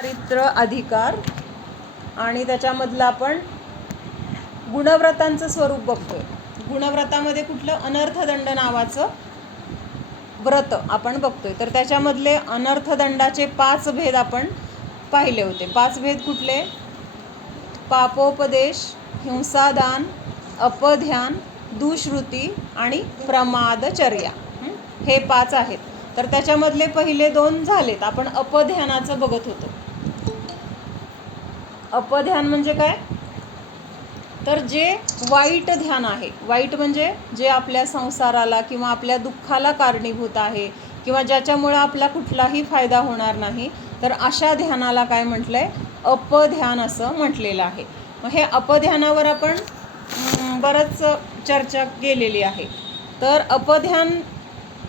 चारित्र्य अधिकार आणि त्याच्यामधलं आपण गुणव्रतांचं स्वरूप बघतोय. गुणव्रतामध्ये कुठलं अनर्थदंड नावाचं व्रत आपण बघतोय. तर त्याच्यामधले अनर्थदंडाचे 5 भेद आपण पाहिले होते. 5 भेद कुठले? पापोपदेश, हिंसादान, अपध्यान, दुश्रुती आणि प्रमादचर्या. हे 5 आहेत. तर त्याच्यामधले पहिले 2 झालेत. आपण अपध्यानाचं बघत होतो. अपध्यान म्हणजे काय? तर जे वाईट ध्यान आहे, वाईट म्हणजे जे आपल्या संसाराला किंवा आपल्या दुःखाला कारणीभूत आहे किंवा ज्याच्यामुळे आपला कुठलाही फायदा होणार नाही, तर अशा ध्यानाला काय म्हटलंय? अपध्यान असं म्हटलेलं आहे. मग हे अपध्यानावर आपण बरंच चर्चा केलेली आहे. तर अपध्यान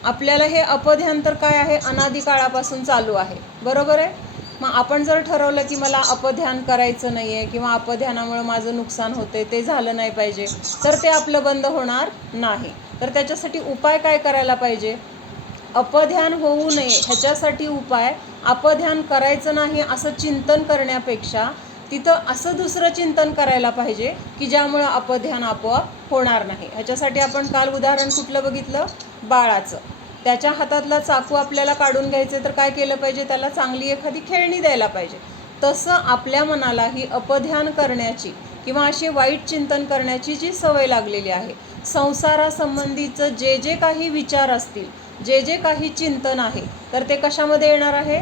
आपल्याला हे अपध्यान तर काय आहे? अनादी काळापासून चालू आहे, बरोबर आहे. मग आपण जर ठरवलं की मला अपध्यान करायचं नाही आहे किंवा अपध्यानामुळे माझं नुकसान होते, ते झालं नाही पाहिजे, तर ते आपलं बंद होणार नाही. तर त्याच्यासाठी उपाय काय करायला पाहिजे? अपध्यान होऊ नये ह्याच्यासाठी उपाय, अपध्यान करायचं नाही असं चिंतन करण्यापेक्षा तिथं असं दुसरं चिंतन करायला पाहिजे की ज्यामुळं अपध्यान आपोआप होणार नाही. ह्याच्यासाठी आपण काल उदाहरण कुठलं बघितलं? बाळाचं. त्याच्या हातातला चाकू आपल्याला काढून घ्यायचं, तर काय केलं पाहिजे? त्याला चांगली एखादी खेळणी द्यायला पाहिजे. तसं आपल्या मनालाही अपध्यान करण्याची किंवा अशी वाईट चिंतन करण्याची जी सवय लागलेली आहे, संसारासंबंधीचं जे जे काही विचार असतील, जे जे काही चिंतन आहे, तर ते कशामध्ये येणार आहे?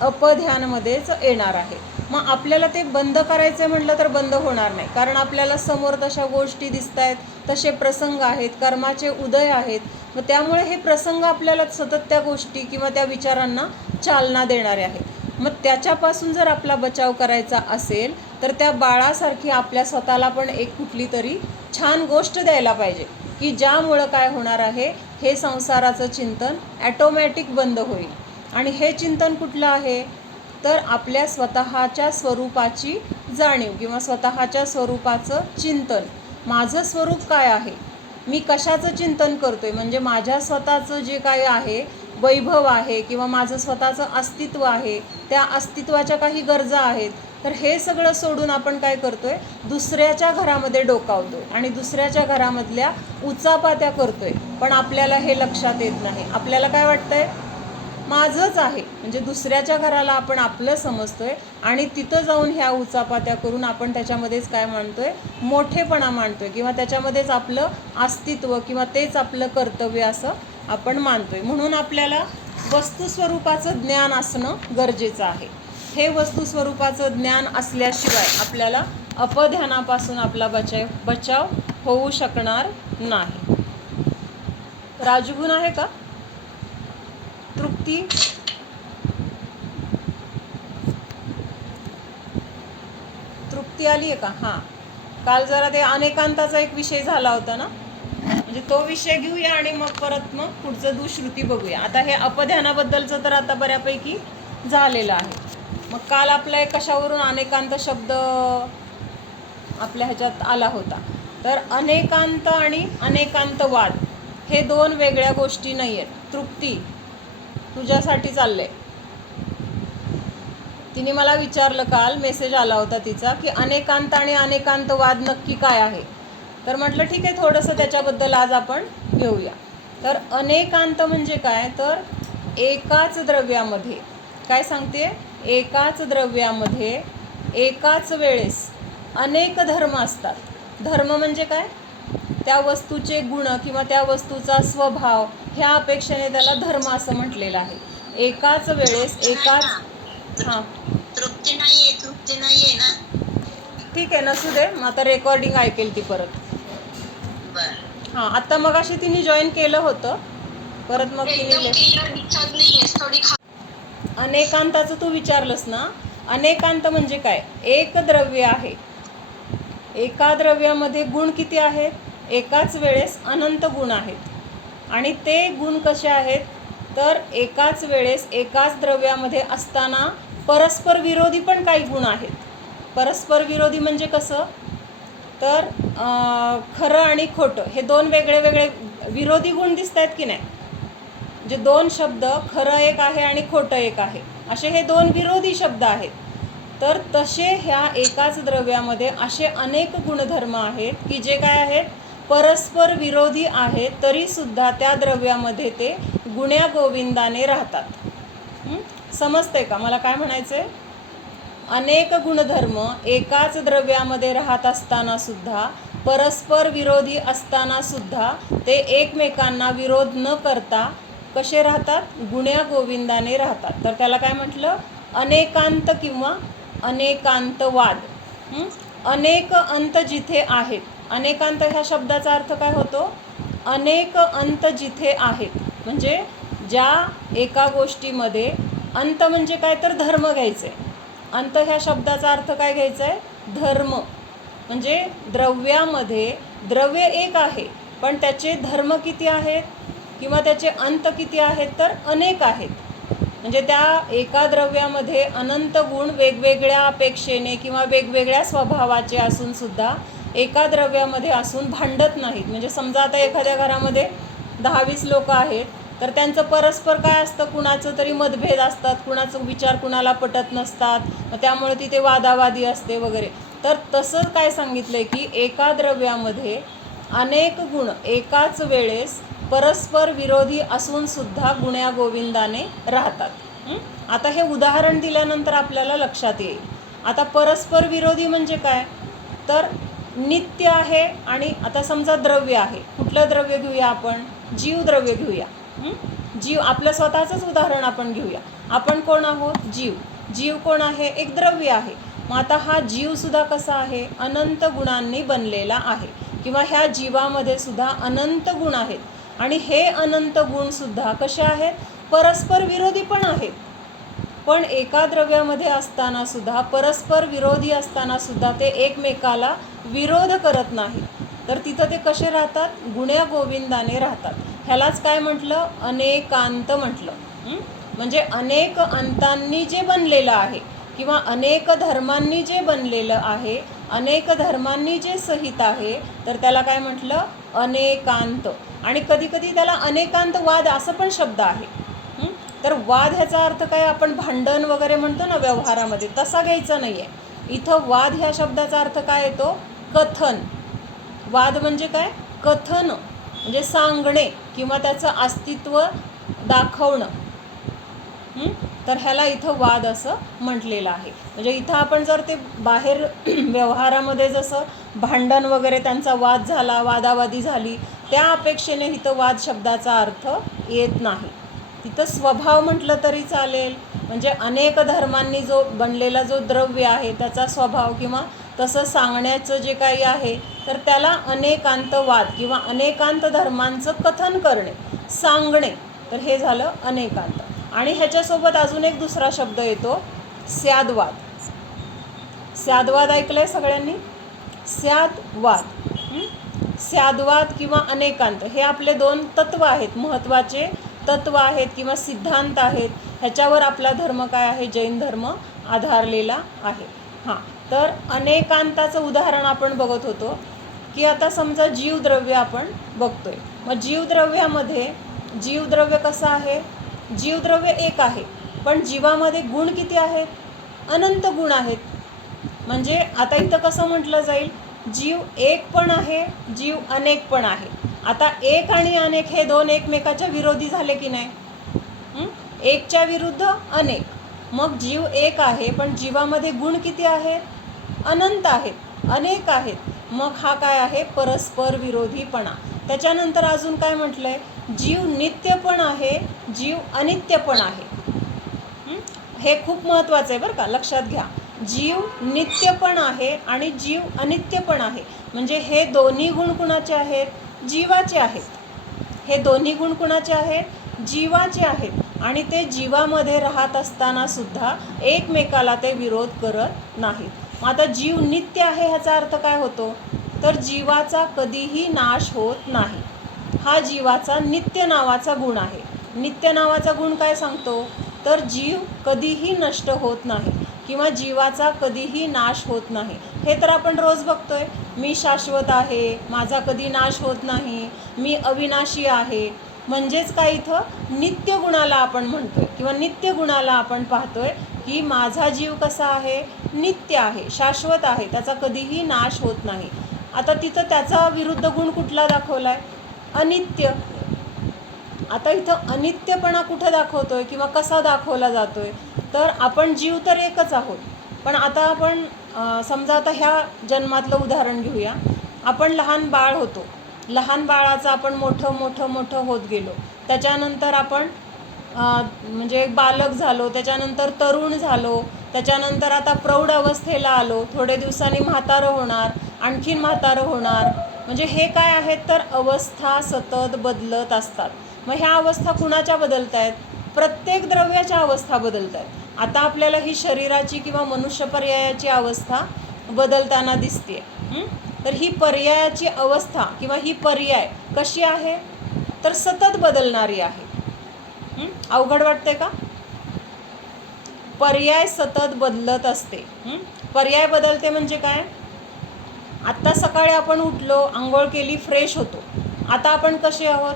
अपध्यानमध्येच येणार आहे. मग आपल्याला ते बंद करायचं म्हटलं तर बंद होणार नाही, कारण आपल्याला समोर तशा गोष्टी दिसत आहेत, तसे प्रसंग आहेत, कर्माचे उदय आहेत. मग त्यामुळे हे प्रसंग आपल्याला सतत त्या गोष्टी किंवा त्या विचारांना चालना देणारे आहेत. मग त्याच्यापासून जर आपला बचाव करायचा असेल, तर त्या बाळासारखी आपल्या स्वतःला पण एक कुठली तरी छान गोष्ट द्यायला पाहिजे की ज्यामुळं काय होणार आहे? हे संसाराचं चिंतन ॲटोमॅटिक बंद होईल. आणि हे चिंतन कुठलं आहे? तर आपल्या स्वतःच्या स्वरूपाची जाणीव किंवा स्वतःच्या स्वरूपाचं चिंतन. माझं स्वरूप काय आहे? मी कशाचं चिंतन करतोय? म्हणजे माझ्या स्वतःचं जे काय आहे, वैभव आहे किंवा माझं स्वतःचं अस्तित्व आहे, त्या अस्तित्वाच्या काही गरजा आहेत. तर हे सगळं सोडून आपण काय करतोय? दुसऱ्याच्या घरामध्ये डोकावतोय आणि दुसऱ्याच्या घरामधल्या उचापात्या करतोय. पण आपल्याला हे लक्षात येत नाही. आपल्याला काय वाटतंय? माझंच आहे. म्हणजे दुसऱ्याच्या घराला आपण आपलं समजतोय आणि तिथं जाऊन ह्या उचापात्या करून आपण त्याच्यामध्येच काय मानतोय? मोठेपणा मानतोय किंवा त्याच्यामध्येच आपलं अस्तित्व किंवा तेच आपलं कर्तव्य असं आपण मानतोय. म्हणून आपल्याला वस्तुस्वरूपाचं ज्ञान असणं गरजेचं आहे. हे वस्तुस्वरूपाचं ज्ञान असल्याशिवाय आपल्याला अपध्यानापासून आपला बचाव होऊ शकणार नाही. राजगुण आहे का? तृप्ती, तृप्ती आली आहे का? हां, काल जरा ते अनेकांताचा एक विषय झाला होता ना, म्हणजे तो विषय घेऊया आणि मग परत मग पुढचं दुश्रुती बघूया. आता हे अपध्यानाबद्दलचं तर आता बऱ्यापैकी झालेलं आहे. मग काल आपला एक कशावरून अनेकांत शब्द आपल्या ह्याच्यात आला होता. तर अनेकांत आणि अनेकांतवाद हे 2 वेगळ्या गोष्टी नाही आहेत. तृप्ती, तुझ्यासाठी चाललंय. तिने मला विचारलं, काल मेसेज आला होता तिचा, की अनेकांत आणि अनेकांतवाद नक्की काय आहे? तर म्हटलं ठीक आहे, थोडंसं त्याच्याबद्दल आज आपण घेऊया. तर अनेकांत म्हणजे काय? तर एकाच द्रव्यामध्ये, काय सांगते? एकाच द्रव्यामध्ये एकाच वेळेस अनेक धर्म असतात. धर्म म्हणजे काय? त्या वस्तूचे गुण किंवा त्या वस्तूचा स्वभाव ह्या अपेक्षेने त्याला धर्म असं म्हटलेलं आहे. एकाच वेळेस एकाच हां, तृप्ती नाहीये ना? ठीक आहे, नसू दे. मग आता रेकॉर्डिंग ऐकेल ती परत. हां, आत्ता मग अशी तिने जॉईन केलं होतं, परत मग तिने अनेकांताचं तू विचारलंस ना. अनेकांत म्हणजे काय? एक द्रव्य आहे, एका द्रव्यामध्ये गुण किती आहेत? एकाच वेळेस अनंत गुण आहेत. आणि ते गुण कसे आहेत? तर एकाच वेळेस एकाच द्रव्यामध्ये असताना परस्पर विरोधी पण काही गुण आहेत. परस्पर विरोधी म्हणजे कसं? तर खरं आणि खोटं हे 2 वेगळे वेगळे विरोधी गुण दिसत आहेत की नाही? म्हणजे 2 शब्द, खरं एक आहे आणि खोटं एक आहे. असे हे दोन विरोधी शब्द आहेत. तर तसे ह्या एकाच द्रव्यामध्ये असे अनेक गुणधर्म आहेत की जे काय आहेत, परस्पर विरोधी आहेत, तरीसुद्धा त्या द्रव्यामध्ये ते गुण्यागोविंदाने राहतात. समजतंय का मला काय म्हणायचं आहे? अनेक गुणधर्म एकाच द्रव्यामध्ये राहत असताना सुद्धा, परस्पर विरोधी असताना सुद्धा ते एकमेकांना विरोध न करता कसे राहतात? गुण्यागोविंदाने राहतात. तर त्याला काय म्हटलं? अनेकांत किंवा अनेकांतवाद. अनेक अंत जिथे आहेत. अनेकांत ह्या शब्दाचा अर्थ काय होतो? अनेक अंत जिथे आहेत, म्हणजे ज्या एका गोष्टीमध्ये अंत म्हणजे काय तर धर्म घ्यायचं आहे. अंत ह्या शब्दाचा अर्थ काय घ्यायचा आहे? धर्म. म्हणजे द्रव्यामध्ये द्रव्य एक आहे पण त्याचे धर्म किती आहेत किंवा त्याचे अंत किती आहेत? तर अनेक आहेत. म्हणजे त्या एका द्रव्यामध्ये अनंत गुण वेगवेगळ्या अपेक्षेने किंवा वेगवेगळ्या स्वभावाचे असून सुद्धा एका द्रव्यामध्ये असून भांडत नाहीत. म्हणजे समजा आता एखाद्या घरामध्ये 10-20 लोक आहेत, तर त्यांचं परस्पर काय असतं? कुणाचं तरी मतभेद असतात, कुणाचं विचार कुणाला पटत नसतात, मग त्यामुळे तिथे वादावादी असते वगैरे. तर तसं काय सांगितलं आहे की एका द्रव्यामध्ये अनेक गुण एकाच वेळेस परस्पर विरोधी असून सुद्धा गुण्यागोविंदाने राहतात. आता हे उदाहरण दिल्यानंतर आपल्याला लक्षात येईल. आता परस्पर विरोधी म्हणजे काय? तर नित्य आहे आणि आता समजा द्रव्य आहे. कुठलं द्रव्य घेऊया आपण? जीवद्रव्य घेऊया. जीव आपलं स्वतःचंच उदाहरण आपण घेऊया. आपण कोण आहोत? जीव. जीव कोण आहे? एक द्रव्य आहे. मग आता हा जीवसुद्धा कसा आहे? अनंत गुणांनी बनलेला आहे किंवा ह्या जीवामध्ये सुद्धा अनंत गुण आहेत. आणि हे अनंत गुणसुद्धा कसे आहेत? परस्पर विरोधी पण आहेत. पण एका द्रव्यामध्ये असताना सुद्धा, परस्पर विरोधी असताना सुद्धा ते एकमेकाला विरोध करत नाहीत. तर तिथं ते कसे राहतात? गुण्यागोविंदाने राहतात. ह्यालाच काय म्हटलं? अनेकांत म्हटलं. म्हणजे अनेक अंतांनी जे बनलेलं आहे किंवा अनेक धर्मांनी जे बनलेलं आहे, अनेक धर्मांनी जे सहित आहे, तर त्याला काय म्हटलं? अनेकांत. आणि कधीकधी त्याला अनेकांतवाद असं पण शब्द आहे. तर वाद ह्याचा अर्थ काय? आपण भांडण वगैरे म्हणतो ना व्यवहारामध्ये, तसा घ्यायचा नाही आहे. इथं वाद ह्या शब्दाचा अर्थ काय येतो? कथन. वाद म्हणजे काय? कथन, म्हणजे सांगणे किंवा त्याचं अस्तित्व दाखवणं. तर ह्याला इथं वाद असं म्हटलेलं आहे. म्हणजे इथं आपण जर ते बाहेर व्यवहारामध्ये जसं भांडण वगैरे त्यांचा वाद झाला, वादावादी झाली, त्या अपेक्षेने इथं वाद शब्दाचा अर्थ येत नाही. तिथं स्वभाव म्हटलं तरी चालेल. म्हणजे अनेक धर्मांनी जो बनलेला जो द्रव्य आहे त्याचा स्वभाव किंवा तसं सांगण्याचं जे काही आहे, तर त्याला अनेकांतवाद किंवा अनेकांत धर्मांचं कथन करणे, सांगणे, तर हे झालं अनेकांत. आणि ह्याच्यासोबत अजून एक दुसरा शब्द येतो, स्यादवाद. स्यादवाद ऐकलंय सगळ्यांनी? स्यादवाद. स्यादवाद किंवा अनेकांत हे आपले दोन तत्व आहेत, महत्त्वाचे तत्व आहेत किंवा सिद्धांत आहेत. ह्याच्यावर आपला धर्म काय आहे? जैन धर्म आधारलेला आहे. तर अनेकांताचं उदाहरण आपण बघत होतो की आता समजा जीवद्रव्य आपण बघतोय. मग जीवद्रव्यामध्ये जीवद्रव्य कसं आहे? जीवद्रव्य एक आहे पण जीवामध्ये गुण किती आहेत? अनंत गुण आहेत. म्हणजे आता इथं कसं म्हटलं जाईल? जीव एक पण आहे, जीव अनेक पण आहे. आता एक आणि अनेक हे दोन एकमेकाच्या विरोधी झाले की नाही? एकच्या विरुद्ध अनेक. मग जीव एक आहे पण जीवामध्ये गुण किती आहेत? अनंत आहेत, अनेक आहेत. मग हा काय आहे? परस्पर विरोधीपणा. त्याच्यानंतर अजून काय म्हटलं आहे? जीव नित्य पण आहे, जीव अनित्य पण आहे. हे खूप महत्त्वाचं आहे बरं का, लक्षात घ्या. जीव नित्य पण आहे आणि जीव अनित्य पण आहे. म्हणजे हे दोन्ही गुण कुणाचे आहेत? जीवाचे आहेत. हे दोन्ही गुण कुणाचे आहेत? जीवाचे आहेत. आणि ते जीवामध्ये राहत असताना सुद्धा एकमेकाला ते विरोध करत नाहीत. मग आता जीव नित्य आहे ह्याचा अर्थ काय होतो? तर जीवाचा कधीही नाश होत नाही. हा जीवाचा नित्य नावाचा गुण आहे. नित्य नावाचा गुण काय सांगतो? तर जीव कधीही नष्ट होत नाही किंवा जीवाचा कधीही नाश होत नाही. हे तर आपण रोज बघतोय. मी शाश्वत आहे, माझा कधी नाश होत नाही, मी अविनाशी आहे. म्हणजेच काय इथं नित्य गुणाला आपण म्हणतोय किंवा नित्य गुणाला आपण पाहतोय की माझा जीव कसा आहे, नित्य आहे, शाश्वत आहे, त्याचा कधीही नाश होत नाही. आता तिथं त्याचा विरुद्ध गुण कुठला दाखवलाय, अनित्य. आता इथं अनित्यपणा कुठं दाखवतोय किंवा कसा दाखवला जातोय, तर आपण जीव तर एकच आहोत, पण आता आपण समजा आता ह्या जन्मातलं उदाहरण घेऊया. आपण लहान बाळ होतो, लहान बाळाचं आपण मोठं मोठं मोठं होत गेलो, त्याच्यानंतर आपण म्हणजे एक बालक झालो, त्याच्यानंतर तरुण झालो, त्याच्यानंतर आता प्रौढ अवस्थेला आलो, थोडे दिवसांनी म्हातारं होणार, आणखीन म्हातारं होणार. म्हणजे हे काय आहेत, तर अवस्था सतत बदलत असतात. मग ह्या अवस्था कुणाच्या बदलत आहेत, प्रत्येक द्रव्याच्या अवस्था बदलत आहेत. आता आपल्याला ही शरीराची किंवा मनुष्य पर्यायाची अवस्था बदलताना दिसते. तर ही पर्यायाची अवस्था किंवा ही पर्याय कशी आहे, तर सतत बदलणारी आहे. अवघड वाटते का, पर्याय सतत बदलत असते. पर्याय बदलते म्हणजे काय, आत्ता सकाळी आपण उठलो, आंघोळ केली, फ्रेश होतो. आता आपण कसे आहोत,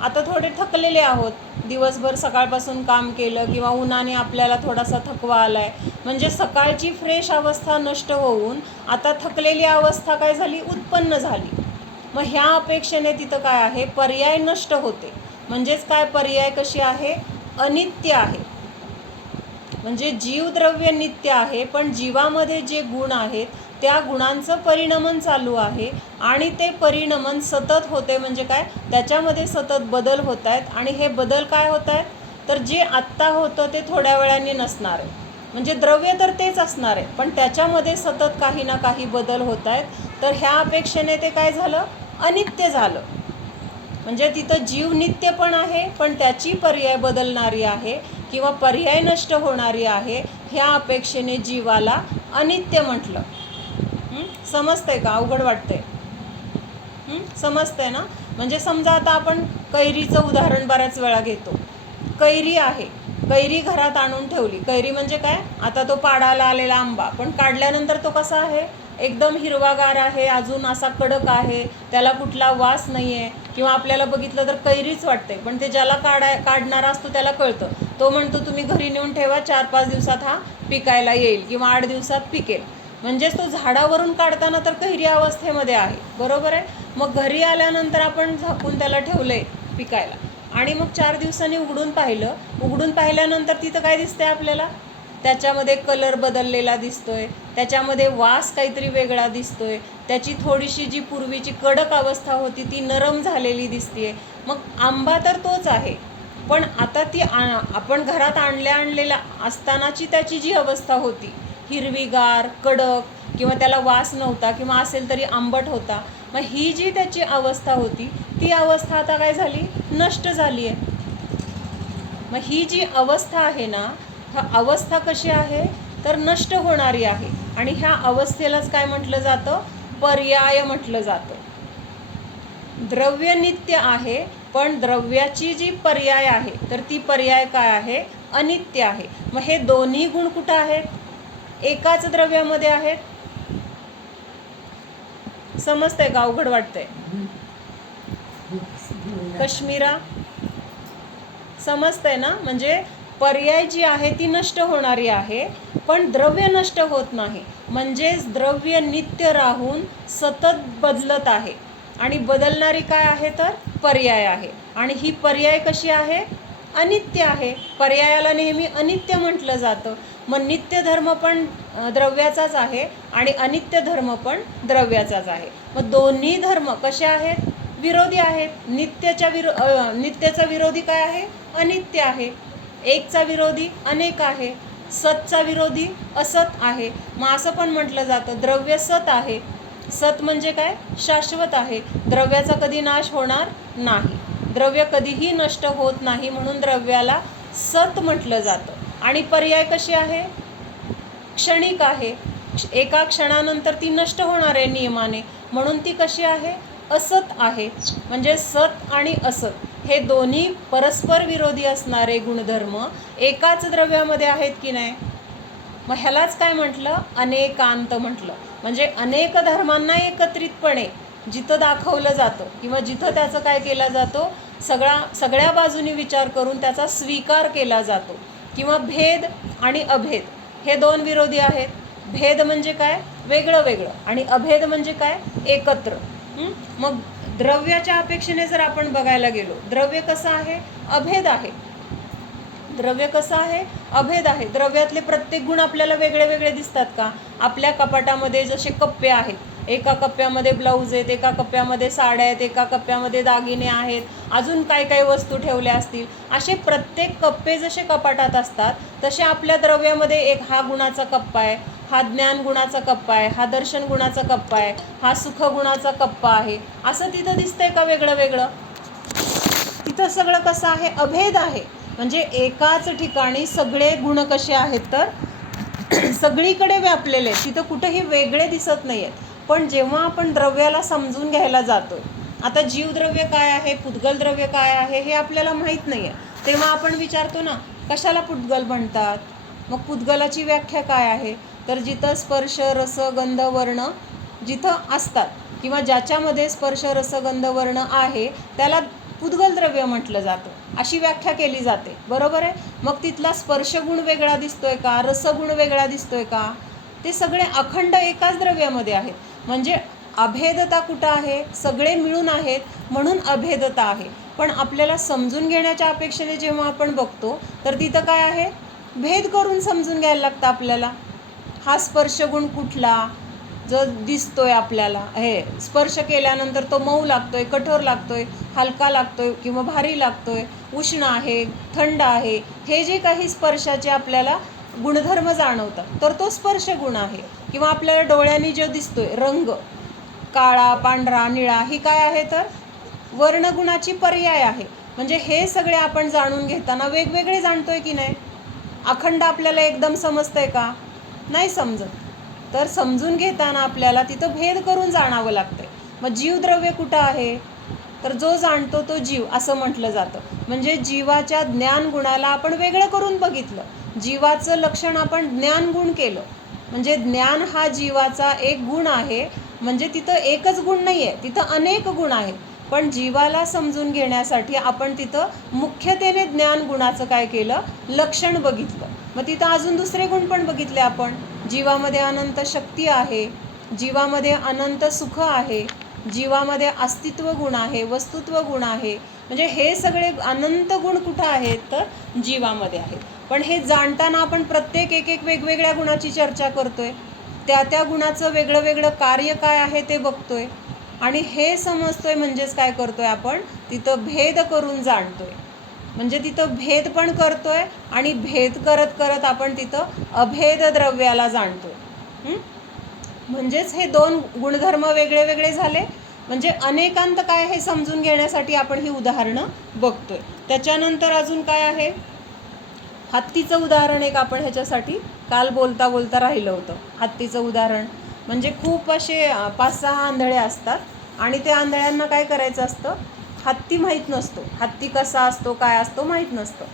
आता थोडे थकलेले आहोत, दिवसभर सकाळपासून काम केलं किंवा उन्हाने आपल्याला थोडासा थकवा आला आहे. म्हणजे सकाळची फ्रेश अवस्था नष्ट होऊन आता थकलेली अवस्था काय झाली, उत्पन्न झाली. मग ह्या अपेक्षेने तिथं काय आहे, पर्याय नष्ट होते. म्हणजेच काय, पर्याय कशी आहे, अनित्य आहे. म्हणजे जीवद्रव्य नित्य आहे, पण जीवामध्ये जे गुण आहेत त्या गुणांचं परिणमन चालू आहे आणि ते परिणमन सतत होते. म्हणजे काय, त्याच्यामध्ये सतत बदल होत आहेत. आणि हे बदल काय होत आहेत, तर जे आत्ता होतं ते थोड्या वेळाने नसणार आहे. म्हणजे द्रव्य तर तेच असणार आहे, पण त्याच्यामध्ये सतत काही ना काही बदल होत आहेत. तर ह्या अपेक्षेने ते काय झालं, अनित्य झालं. म्हणजे तिथं जीव नित्य पण आहे, पण त्याची पर्याय बदलणारी आहे किंवा पर्याय नष्ट होणारी आहे. ह्या अपेक्षेने जीवाला अनित्य म्हटलं. समजतंय का, अवघड वाटतंय, समजतंय ना. म्हणजे समजा आता आपण कैरीचं उदाहरण बऱ्याच वेळा घेतो. कैरी आहे, कैरी घरात आणून ठेवली. कैरी म्हणजे काय, आता तो पाडाला आलेला आंबा, पण काढल्यानंतर तो कसा आहे, एकदम हिरवागार आहे, अजून असा कडक आहे, त्याला कुठला वास नाही आहे किंवा आपल्याला बघितलं तर कैरीच वाटते. पण ते ज्याला काढणारा असतो त्याला कळतं. तो म्हणतो तुम्ही घरी नेऊन ठेवा, 4-5 दिवसात हा पिकायला येईल किंवा 8 दिवसात पिकेल. म्हणजेच तो झाडावरून काढताना तर कैरी अवस्थेमध्ये आहे, बरोबर आहे. मग घरी आल्यानंतर आपण झाकून त्याला ठेवलं आहे पिकायला, आणि मग 4 दिवसांनी उघडून पाहिलं. उघडून पाहिल्यानंतर तिथं काय दिसतंय आपल्याला, त्याच्यामध्ये कलर बदललेला दिसतोय, त्याच्यामध्ये वास काहीतरी वेगळा दिसतोय, त्याची थोडीशी जी पूर्वीची कडक अवस्था होती ती नरम झालेली दिसते. मग आंबा तर तोच आहे, पण आता ती आपण घरात आणलेला असतानाची त्याची जी अवस्था होती, हिरवीगार, कडक, किंवा त्याला वास नव्हता किंवा असेल तरी आंबट होता. मग ही जी त्याची अवस्था होती ती अवस्था आता काय झाली, नष्ट झाली आहे. मग ही जी अवस्था आहे ना, हा अवस्था कशी आहे, तर नष्ट होणारी आहे. आणि ह्या अवस्थेलाच काय म्हटलं जातं, पर्याय म्हटलं जातं. द्रव्य नित्य आहे, पण द्रव्याची जी पर्याय आहे तर ती पर्याय काय आहे, अनित्य आहे. मग हे दोन्ही गुण कुठं आहेत, एकाच द्रव्यामध्ये आहेत. समजतंय का, अवघड वाटतंय, कश्मीरा समजतंय ना. म्हणजे पर्याय जी आहे ती नष्ट होणारी आहे, पण द्रव्य नष्ट होत नाही. म्हणजेच द्रव्य नित्य राहून सतत बदलत आहे, आणि बदलणारी काय आहे, तर पर्याय आहे. आणि ही पर्याय कशी आहे, अनित्य आहे. पर्यायाला नेहमी अनित्य म्हटलं जातं. मग नित्य धर्म पण द्रव्याचाच आहे आणि अनित्य धर्म पण द्रव्याचाच आहे. मग दोन्ही धर्म कसे आहेत, विरोधी आहेत. नित्याचा विरोधी काय आहे, अनित्य आहे. एकचा विरोधी अनेक आहे. सतचा विरोधी असत आहे. मग असं पण म्हटलं जातं, द्रव्य सत आहे. सत म्हणजे काय, शाश्वत आहे. द्रव्याचा कधी नाश होणार नाही, द्रव्य कधीही नष्ट होत नाही, म्हणून द्रव्याला सत म्हटलं जातं. आणि पर्याय कशी आहे, क्षणिक आहे. एका क्षणानंतर ती नष्ट होणार आहे नियमाने, म्हणून ती कशी आहे, असत आहे. म्हणजे सत आणि असत हे दोन्ही परस्पर विरोधी असणारे गुणधर्म एकाच द्रव्यामध्ये आहेत की नाही. मग ह्यालाच काय म्हटलं, अनेकांत म्हटलं. म्हणजे अनेक धर्मांना एकत्रितपणे जिथं दाखवलं जातं किंवा जिथं त्याचं काय केला जातो, सगळ्या बाजूनी विचार करून त्याचा स्वीकार केला जातो. किंवा भेद आणि अभेद हे दोन विरोधी आहेत. भेद म्हणजे काय? वेगळं वेगळं. आणि अभेद म्हणजे काय? एकत्र. मग द्रव्याच्या अपेक्षेने जर आपण बघायला गेलो, द्रव्य कसं आहे? अभेद आहे. द्रव्य कसं आहे? अभेद आहे. द्रव्यातले प्रत्येक गुण आपल्याला वेगळे वेगळे दिसतात का? आपल्या कपाटामध्ये जसे कप्पे आहेत, एका कप्प्यामध्ये ब्लाऊज आहेत, एका कप्प्यामध्ये साड्या आहेत, एका कप्प्यामध्ये दागिने आहेत, अजून काय काय वस्तू ठेवल्या असतील, असे प्रत्येक कप्पे जसे कपाटात असतात तसे आपल्या द्रव्यामध्ये एक हा गुणाचा कप्पा आहे, हा ज्ञान गुणाचा कप्पा आहे, हा दर्शन गुणाचा कप्पा आहे, हा सुख गुणाचा कप्पा आहे. असं तिथं दिसतंय का वेगळं वेगळं? तिथं सगळं कसं आहे? अभेद आहे. म्हणजे एकाच ठिकाणी सगळे गुण कसे आहेत तर सगळीकडे व्यापलेले आहेत, तिथं कुठेही वेगळे दिसत नाही आहेत. पण जेव्हा आपण द्रव्याला समजून घ्यायला जातो, आता जीवद्रव्य काय आहे, पुद्गल द्रव्य काय आहे हे आपल्याला माहीत नाही आहे, तेव्हा आपण विचारतो ना कशाला पुद्गल म्हणतात. मग पुद्गलाची व्याख्या काय आहे? तर जिथं स्पर्श रस गंध वर्ण जिथं असतात किंवा ज्याच्यामध्ये स्पर्श रस गंध वर्ण आहे त्याला पुद्गल द्रव्य म्हटलं जातं, अशी व्याख्या केली जाते. बरोबर आहे. मग तिथला स्पर्शगुण वेगळा दिसतोय का? रसगुण वेगळा दिसतोय का? ते सगळे अखंड एकाच द्रव्यामध्ये आहेत. म्हणजे अभेदता कुठं आहे? सगळे मिळून आहेत म्हणून अभेदता आहे. पण आपल्याला समजून घेण्याच्या अपेक्षेने जेव्हा आपण बघतो तर तिथं काय आहे? भेद करून समजून घ्यायला लागतं आपल्याला. हा स्पर्शगुण कुठला जो दिसतोय आपल्याला, हे स्पर्श केल्यानंतर तो मऊ लागतोय, कठोर लागतोय, हलका लागतोय किंवा भारी लागतोय, उष्ण आहे, थंड आहे, हे जे काही स्पर्शाचे आपल्याला गुणधर्म जाणवतात तर तो स्पर्श गुण आहे. किंवा आपल्याला डोळ्यांनी जो दिसतोय रंग, काळा, पांढरा, निळा, ही काय आहे तर वर्णगुणाची पर्याय आहे. म्हणजे हे सगळे आपण जाणून घेताना वेगवेगळे जाणतोय की नाही? अखंड आपल्याला एकदम समजतंय का? नाही समजत. तर समजून घेताना आपल्याला तिथं भेद करून जाणावं लागतंय. मग जीवद्रव्य कुठं आहे? तर जो जाणतो तो जीव असं म्हटलं जातं. म्हणजे जीवाच्या ज्ञान गुणाला आपण वेगळं करून बघितलं. जीवाचं लक्षण आपण ज्ञान गुण केलं. म्हणजे ज्ञान हा जीवाचा एक गुण आहे. म्हणजे तिथं एकच गुण नाही आहे, तिथं अनेक गुण आहेत. पण जीवाला समजून घेण्यासाठी आपण तिथं मुख्यतेने ज्ञान गुणाचं काय केलं? लक्षण बघितलं. मग तिथं अजून दुसरे गुण पण बघितले आपण. जीवामध्ये अनंत शक्ती आहे, जीवामध्ये अनंत सुख आहे, जीवामध्ये अस्तित्व गुण आहे, वस्तुत्व गुण आहे. म्हणजे हे सगळे अनंत गुण कुठं आहेत तर जीवामध्ये आहेत. पण हे जाणताना आपण प्रत्येक एक एक वेगवेगळ्या गुणाची चर्चा करतोय, त्या गुणाचं वेगळं वेगळं कार्य काय आहे ते बघतोय. आणि हे समजतोय म्हणजेच काय करतोय आपण? तिथं भेद करून जाणतोय. म्हणजे तिथं भेद पण करतोय आणि भेद करत करत आपण तिथं अभेद द्रव्याला जाणतोय. म्हणजेच हे दोन गुणधर्म वेगळे वेगळे झाले. म्हणजे अनेकांत काय हे समजून घेण्यासाठी आपण ही उदाहरणं बघतोय. त्याच्यानंतर अजून काय आहे? हत्तीचं उदाहरण एक आपण ह्याच्यासाठी काल बोलता बोलता राहिलं होतं. हत्तीचं उदाहरण म्हणजे खूप असे 5-6 आंधळे असतात आणि त्या आंधळ्यांना काय करायचं असतं? हत्ती माहीत नसतो, हत्ती कसा असतो काय असतो माहीत नसतं.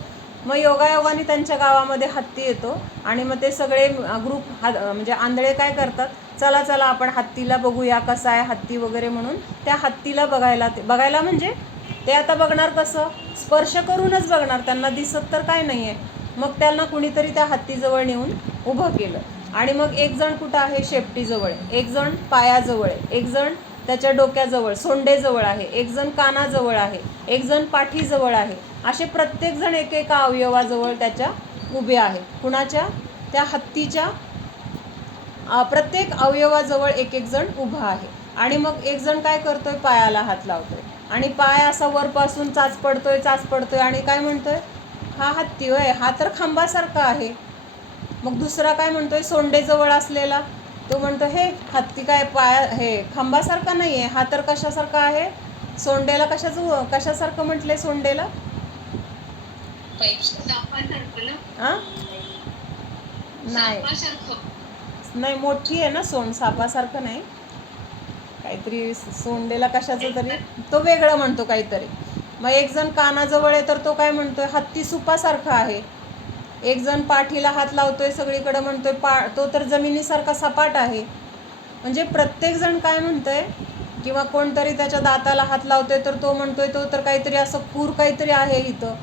मग योगायोगाने त्यांच्या गावामध्ये हत्ती येतो आणि मग ते सगळे ग्रुप म्हणजे आंधळे काय करतात? चला चला आपण हत्तीला बघूया कसा आहे हत्ती वगैरे म्हणून त्या हत्तीला बघायला म्हणजे ते आता बघणार कसं? स्पर्श करूनच बघणार, त्यांना दिसत तर काय नाही आहे. मग त्यांना कुणीतरी त्या हत्तीजवळ नेऊन उभं केलं आणि मग एक जण कुठं आहे? शेपटीजवळ आहे, एक जण पायाजवळ आहे, एक जण त्याच्या डोक्याजवळ सोंडेजवळ आहे, एक जण कानाजवळ आहे, एक जण पाठीजवळ आहे. असे प्रत्येकजण एकेका अवयवाजवळ त्याच्या उभे आहेत. कुणाच्या? त्या हत्तीच्या प्रत्येक अवयवाजवळ एक एक जण उभा आहे. आणि मग एक जण काय करतोय? पायाला हात लावतोय आणि पाय असा वरपासून चाच पडतोय आणि काय म्हणतोय? हा हत्ती होय, हा तर खांबासारखा आहे. मग दुसरा काय म्हणतोय? सोंडेजवळ असलेला तो म्हणतो हे हत्ती काय हे खांबासारखा नाही आहे, हा तर कशासारखा आहे? सोंडेला कशासारखं म्हटलंय? सोंडेला नाही, मोठी आहे ना सोंड, सापासारखं नाही. काहीतरी सोंडेला कशाचं तरी तो वेगळं म्हणतो काहीतरी. मग एक जण कानाजवळ आहे तर तो काय म्हणतोय? हत्ती सुपासारखा आहे. एक जण पाठीला हात लावतोय सगळीकडे म्हणतोय तो तर जमिनीसारखा सपाट आहे. म्हणजे प्रत्येक जण काय म्हणतोय? किंवा कोणतरी त्याच्या दाताला हात लावतोय तर तो म्हणतोय तो तर काहीतरी असं खूर काहीतरी आहे इथं,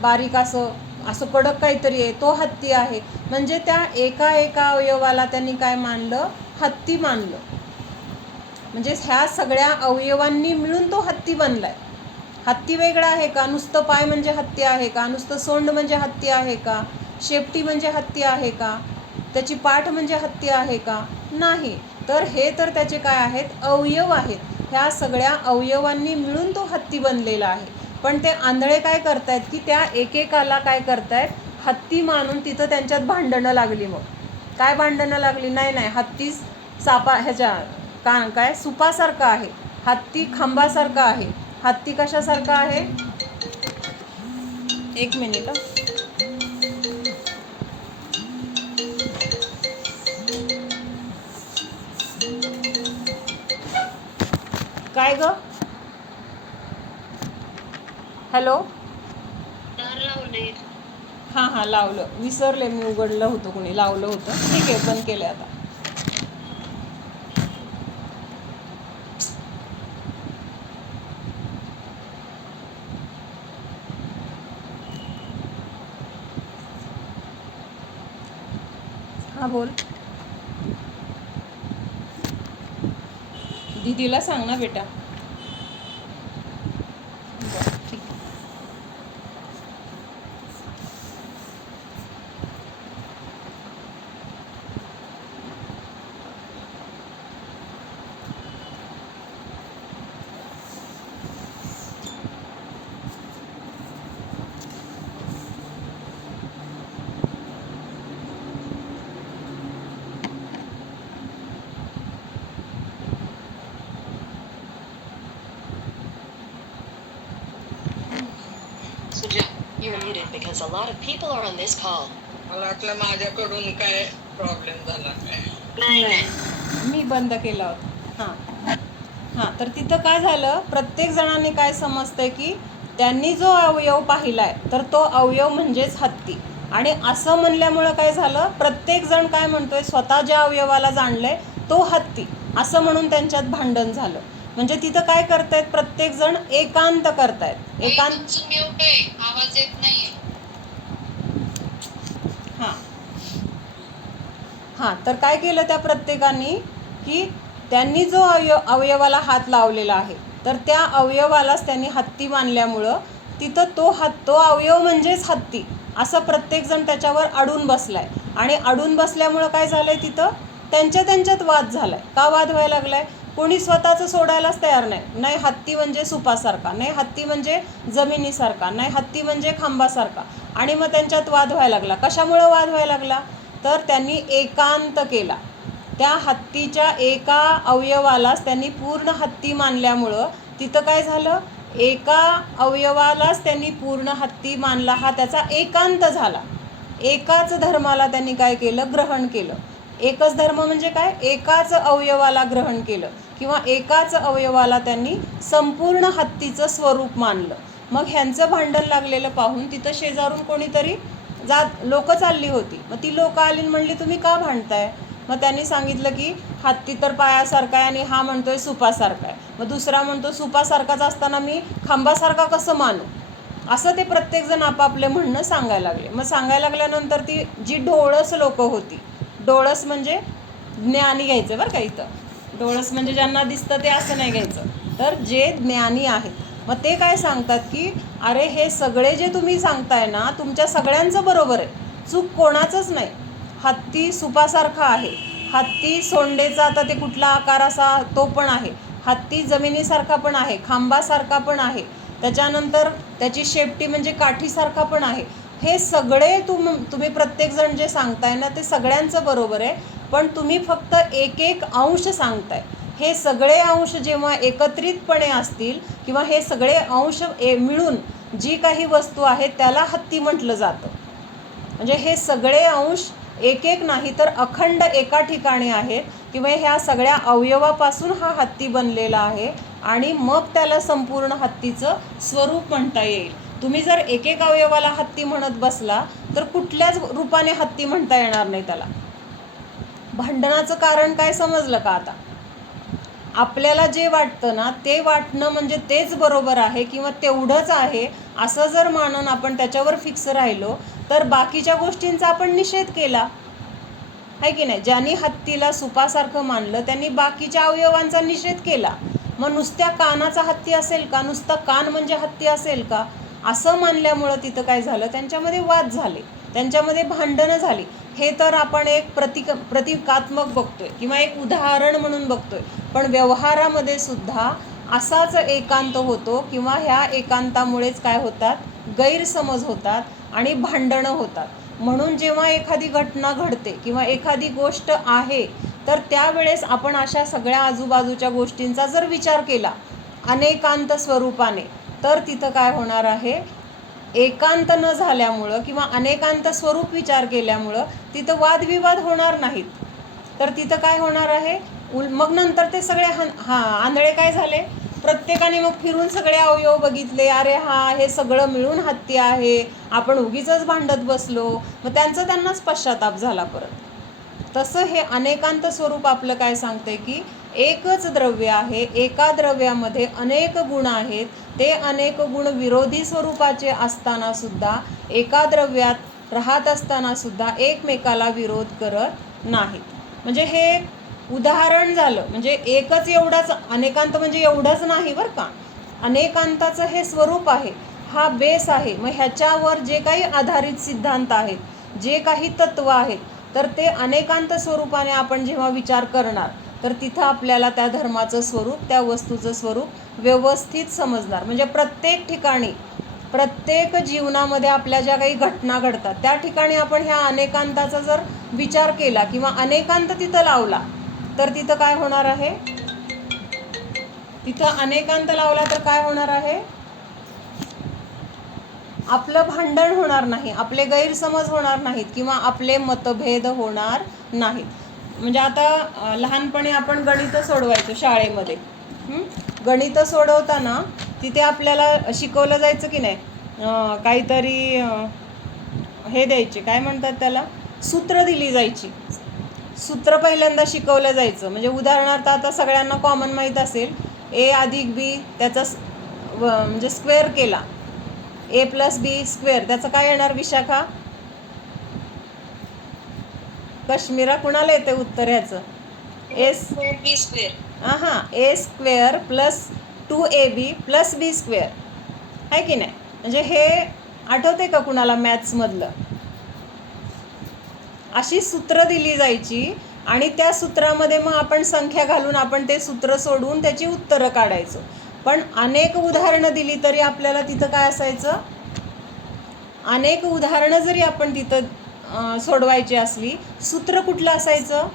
बारीक असं असं कडक काहीतरी आहे, तो हत्ती आहे. म्हणजे त्या एका एका अवयवाला त्यांनी काय मानलं? हत्ती मानलं. म्हणजे ह्या सगळ्या अवयवांनी मिळून तो हत्ती बनलाय. हत्ती वेगळा आहे का? नुसतं पाय म्हणजे हत्ती आहे का? नुसतं सोंड म्हणजे हत्ती आहे का? शेपटी म्हणजे हत्ती आहे का? त्याची पाठ म्हणजे हत्ती आहे का? नाही. तर हे तर त्याचे काय आहेत? अवयव आहेत. ह्या सगळ्या अवयवांनी मिळून तो हत्ती बनलेला आहे. पण ते आंधळे काय करतायत की त्या एकेकाला काय करतायत? हत्ती मानून तिथं त्यांच्यात भांडणं लागली. मग काय भांडणं लागली? नाही नाही, हत्ती सापा ह्याच्या काय सुपासारखा आहे, हत्ती खांबासारखा आहे. हत्ती कशासारखा आहे? एक मिनिट. काय ग? हॅलो. दार लावले. हां हां, लावलं. विसरले मी, उघडलं होतं, कोणी लावलं होतं. ठीक आहे, बंद केलं आता. हां बोल. दीदीला सांग ना बेटा. बरं, ठीक आहे. You're muted because a lot of people are on this call. मला वाटलं माझ्याकडून काय प्रॉब्लेम झाला काय. नाही, मी बंद केला होता. हां हां, तर तिथं काय झालं? प्रत्येक जणांनी काय समजतंय की त्यांनी जो अवयव पाहिलाय तर तो अवयव म्हणजेच हत्ती. आणि असं म्हणल्यामुळं काय झालं? प्रत्येक जण काय म्हणतोय? स्वतः ज्या अवयवाला जाणलंय तो हत्ती, असं म्हणून त्यांच्यात भांडण झालं. म्हणजे तिथं काय करतायत? प्रत्येक जण एकांत करतायत. एकांत. आवाज येत नाहीये. हां हां, तर काय केलं त्या प्रत्येकाने की त्यांनी जो अवयवाला हात लावलेला आहे तर त्या अवयवालाच त्यांनी हत्ती मानल्यामुळं तिथं तो अवयव म्हणजेच हत्ती असं प्रत्येकजण त्याच्यावर अडून बसलाय. आणि अडून बसल्यामुळं काय झालंय? तिथं त्यांच्यात वाद झालाय. का वाद व्हायला लागलाय? कोणी स्वतःचं सोडायलाच तयार नाही. नाही, हत्ती म्हणजे सुपासारखा, नाही हत्ती म्हणजे जमिनीसारखा, नाही हत्ती म्हणजे खांबासारखा. आणि मग त्यांच्यात वाद व्हायला लागला. कशामुळं वाद व्हायला लागला? तर त्यांनी एकांत केला. त्या हत्तीच्या एका अवयवालाच त्यांनी पूर्ण हत्ती मानल्यामुळं तिथं काय झालं? एका अवयवालाच त्यांनी पूर्ण हत्ती मानला, हा त्याचा एकांत झाला. एकाच धर्माला त्यांनी काय केलं? ग्रहण केलं. एकच धर्म म्हणजे काय? एकाच अवयवाला ग्रहण केलं किंवा एकाच अवयवाला त्यांनी संपूर्ण हत्तीचं स्वरूप मानलं. मग ह्यांचं भांडण लागलेलं पाहून तिथं शेजारून कोणीतरी लोक चालली होती. मग ती लोक आली आणि म्हणली तुम्ही का भांडताय? मग त्यांनी सांगितलं की हत्ती तर पायासारखा आहे आणि हा म्हणतोय सुपासारखा आहे. मग दुसरा म्हणतो सुपासारखाच असताना मी खांबासारखा कसं मानू? असं ते प्रत्येकजण आपापले म्हणणं सांगायला लागले. मग सांगायला लागल्यानंतर ती जी डोळस लोक होती, डोळस म्हणजे ज्ञानी घ्यायचं बरं का इथं. डोळस म्हणजे ज्यांना दिसतं ते असं नाही घ्यायचं, तर जे ज्ञानी आहेत. मग ते काय सांगतात की अरे हे सगळे जे तुम्ही सांगताय ना, तुमच्या सगळ्यांचं बरोबर आहे, चूक कोणाचंच नाही. हत्ती सुपासारखा आहे, हत्ती सोंडेचा आता ते कुठला आकार असा तो पण आहे, हत्ती जमिनीसारखा पण आहे, खांबासारखा पण आहे, त्याच्यानंतर त्याची शेपटी म्हणजे काठीसारखा पण आहे. हे सगळे तुम्ही प्रत्येकजण जे सांगताय ना ते सगळ्यांचं बरोबर आहे. पण तुम्ही फक्त एक एक अंश सांगताय. हे सगळे अंश जेव्हा एकत्रितपणे असतील किंवा हे सगळे अंश मिळून जी काही वस्तू आहे त्याला हत्ती म्हटलं जातं. म्हणजे हे सगळे अंश एक एक नाही तर अखंड एका ठिकाणी आहेत किंवा ह्या सगळ्या अवयवापासून हा हत्ती बनलेला आहे आणि मग त्याला संपूर्ण हत्तीचं स्वरूप म्हणता येईल. तुम्ही जर एक एक अवयवाला हत्ती म्हणत बसला तर कुठल्याच रूपाने हत्ती म्हणता येणार नाही त्याला. भांडणाचं कारण काय समजलं का आता? आपल्याला जे वाटतं ना ते वाटणं म्हणजे तेच बरोबर आहे किंवा तेवढंच आहे असं जर मानून आपण त्याच्यावर फिक्स राहिलो तर बाकीच्या गोष्टींचा आपण निषेध केला आहे की नाही. ज्यांनी हत्तीला सुपासारखं मानलं त्यांनी बाकीच्या अवयवांचा निषेध केला. मग नुसत्या कानाचा हत्ती असेल का, नुसतं कान म्हणजे हत्ती असेल का, असं मानल्यामुळं तिथं काय झालं, त्यांच्यामध्ये वाद झाले, त्यांच्यामध्ये भांडणं झाली. हे तर आपण एक प्रतिकात्मक बघतोय किंवा एक उदाहरण म्हणून बघतोय, पण व्यवहारामध्ये सुद्धा असाच एकांत होतो किंवा ह्या एकांतामुळेच काय होतात, गैरसमज होतात आणि भांडणं होतात. म्हणून जेव्हा एखादी घटना घडते किंवा एखादी गोष्ट आहे तर त्यावेळेस आपण अशा सगळ्या आजूबाजूच्या गोष्टींचा जर विचार केला अनेकांत स्वरूपाने तर तिथं काय होणार आहे, एकांत न झाल्यामुळं किंवा अनेकांत स्वरूप विचार केल्यामुळं तिथं वादविवाद होणार नाहीत. तर तिथं काय होणार आहे, मग नंतर ते सगळे आंधळे काय झाले, प्रत्येकाने मग फिरून सगळे अवयव बघितले, अरे हे सगळं मिळून हत्ती आहे, आपण उगीचच भांडत बसलो, मग त्यांनाच पश्चाताप झाला परत. तसं हे अनेकांत स्वरूप आपलं काय सांगते की एकच द्रव्य आहे, एका द्रव्यामध्ये अनेक गुण आहेत, ते अनेक गुण विरोधी स्वरूपाचे असताना सुद्धा एका द्रव्यात राहत असताना सुद्धा एकमेकाला विरोध करत नाहीत. म्हणजे हे उदाहरण झालं. म्हणजे एकच एवढाच अनेकांत म्हणजे एवढंच नाही बरं का, अनेकांताचं हे स्वरूप आहे, हा बेस आहे. मग ह्याच्यावर जे काही आधारित सिद्धांत आहेत, जे काही तत्व आहेत, तर ते अनेकांत स्वरूपाने आपण जेव्हा विचार करणार तर तिथं आपल्याला त्या धर्माचं स्वरूप, त्या वस्तूचं स्वरूप व्यवस्थित समजणार. म्हणजे प्रत्येक ठिकाणी, प्रत्येक जीवनामध्ये आपल्या ज्या काही घटना घडतात त्या ठिकाणी आपण ह्या अनेकांताचा जर विचार केला किंवा अनेकांत तिथं लावला तर तिथं काय होणार आहे, तिथं अनेकांत लावला तर काय होणार आहे, आपलं भांडण होणार नाही, आपले गैरसमज होणार नाहीत किंवा आपले मतभेद होणार नाहीत. म्हणजे आता लहानपणी आपण गणितं सोडवायचो शाळेमध्ये. गणितं सोडवताना तिथे आपल्याला शिकवलं जायचं की नाही, काहीतरी हे द्यायचे, काय म्हणतात त्याला, सूत्र दिली जायची. सूत्र पहिल्यांदा शिकवलं जायचं. म्हणजे उदाहरणार्थ आता सगळ्यांना कॉमन माहीत असेल, ए अधिक बी त्याचा म्हणजे स्क्वेअर केला, ए प्लस बी स्क्वेअर, त्याचं काय येणार विशाखा, कश्मीरा कुणाला येते उत्तर ह्याचं, ए स्क्वेअर प्लस 2ab प्लस बी स्क्वेअर आहे की नाही. म्हणजे हे आठवते का कुणाला मॅथ्समधलं, अशी सूत्र दिली जायची आणि त्या सूत्रामध्ये मग आपण संख्या घालून आपण ते सूत्र सोडवून त्याची उत्तरं काढायचो. पण अनेक उदाहरणं दिली तरी आपल्याला तिथं काय असायचं, अनेक उदाहरणं जरी आपण तिथं सोडवायची असली, सूत्र कुठलं असायचं,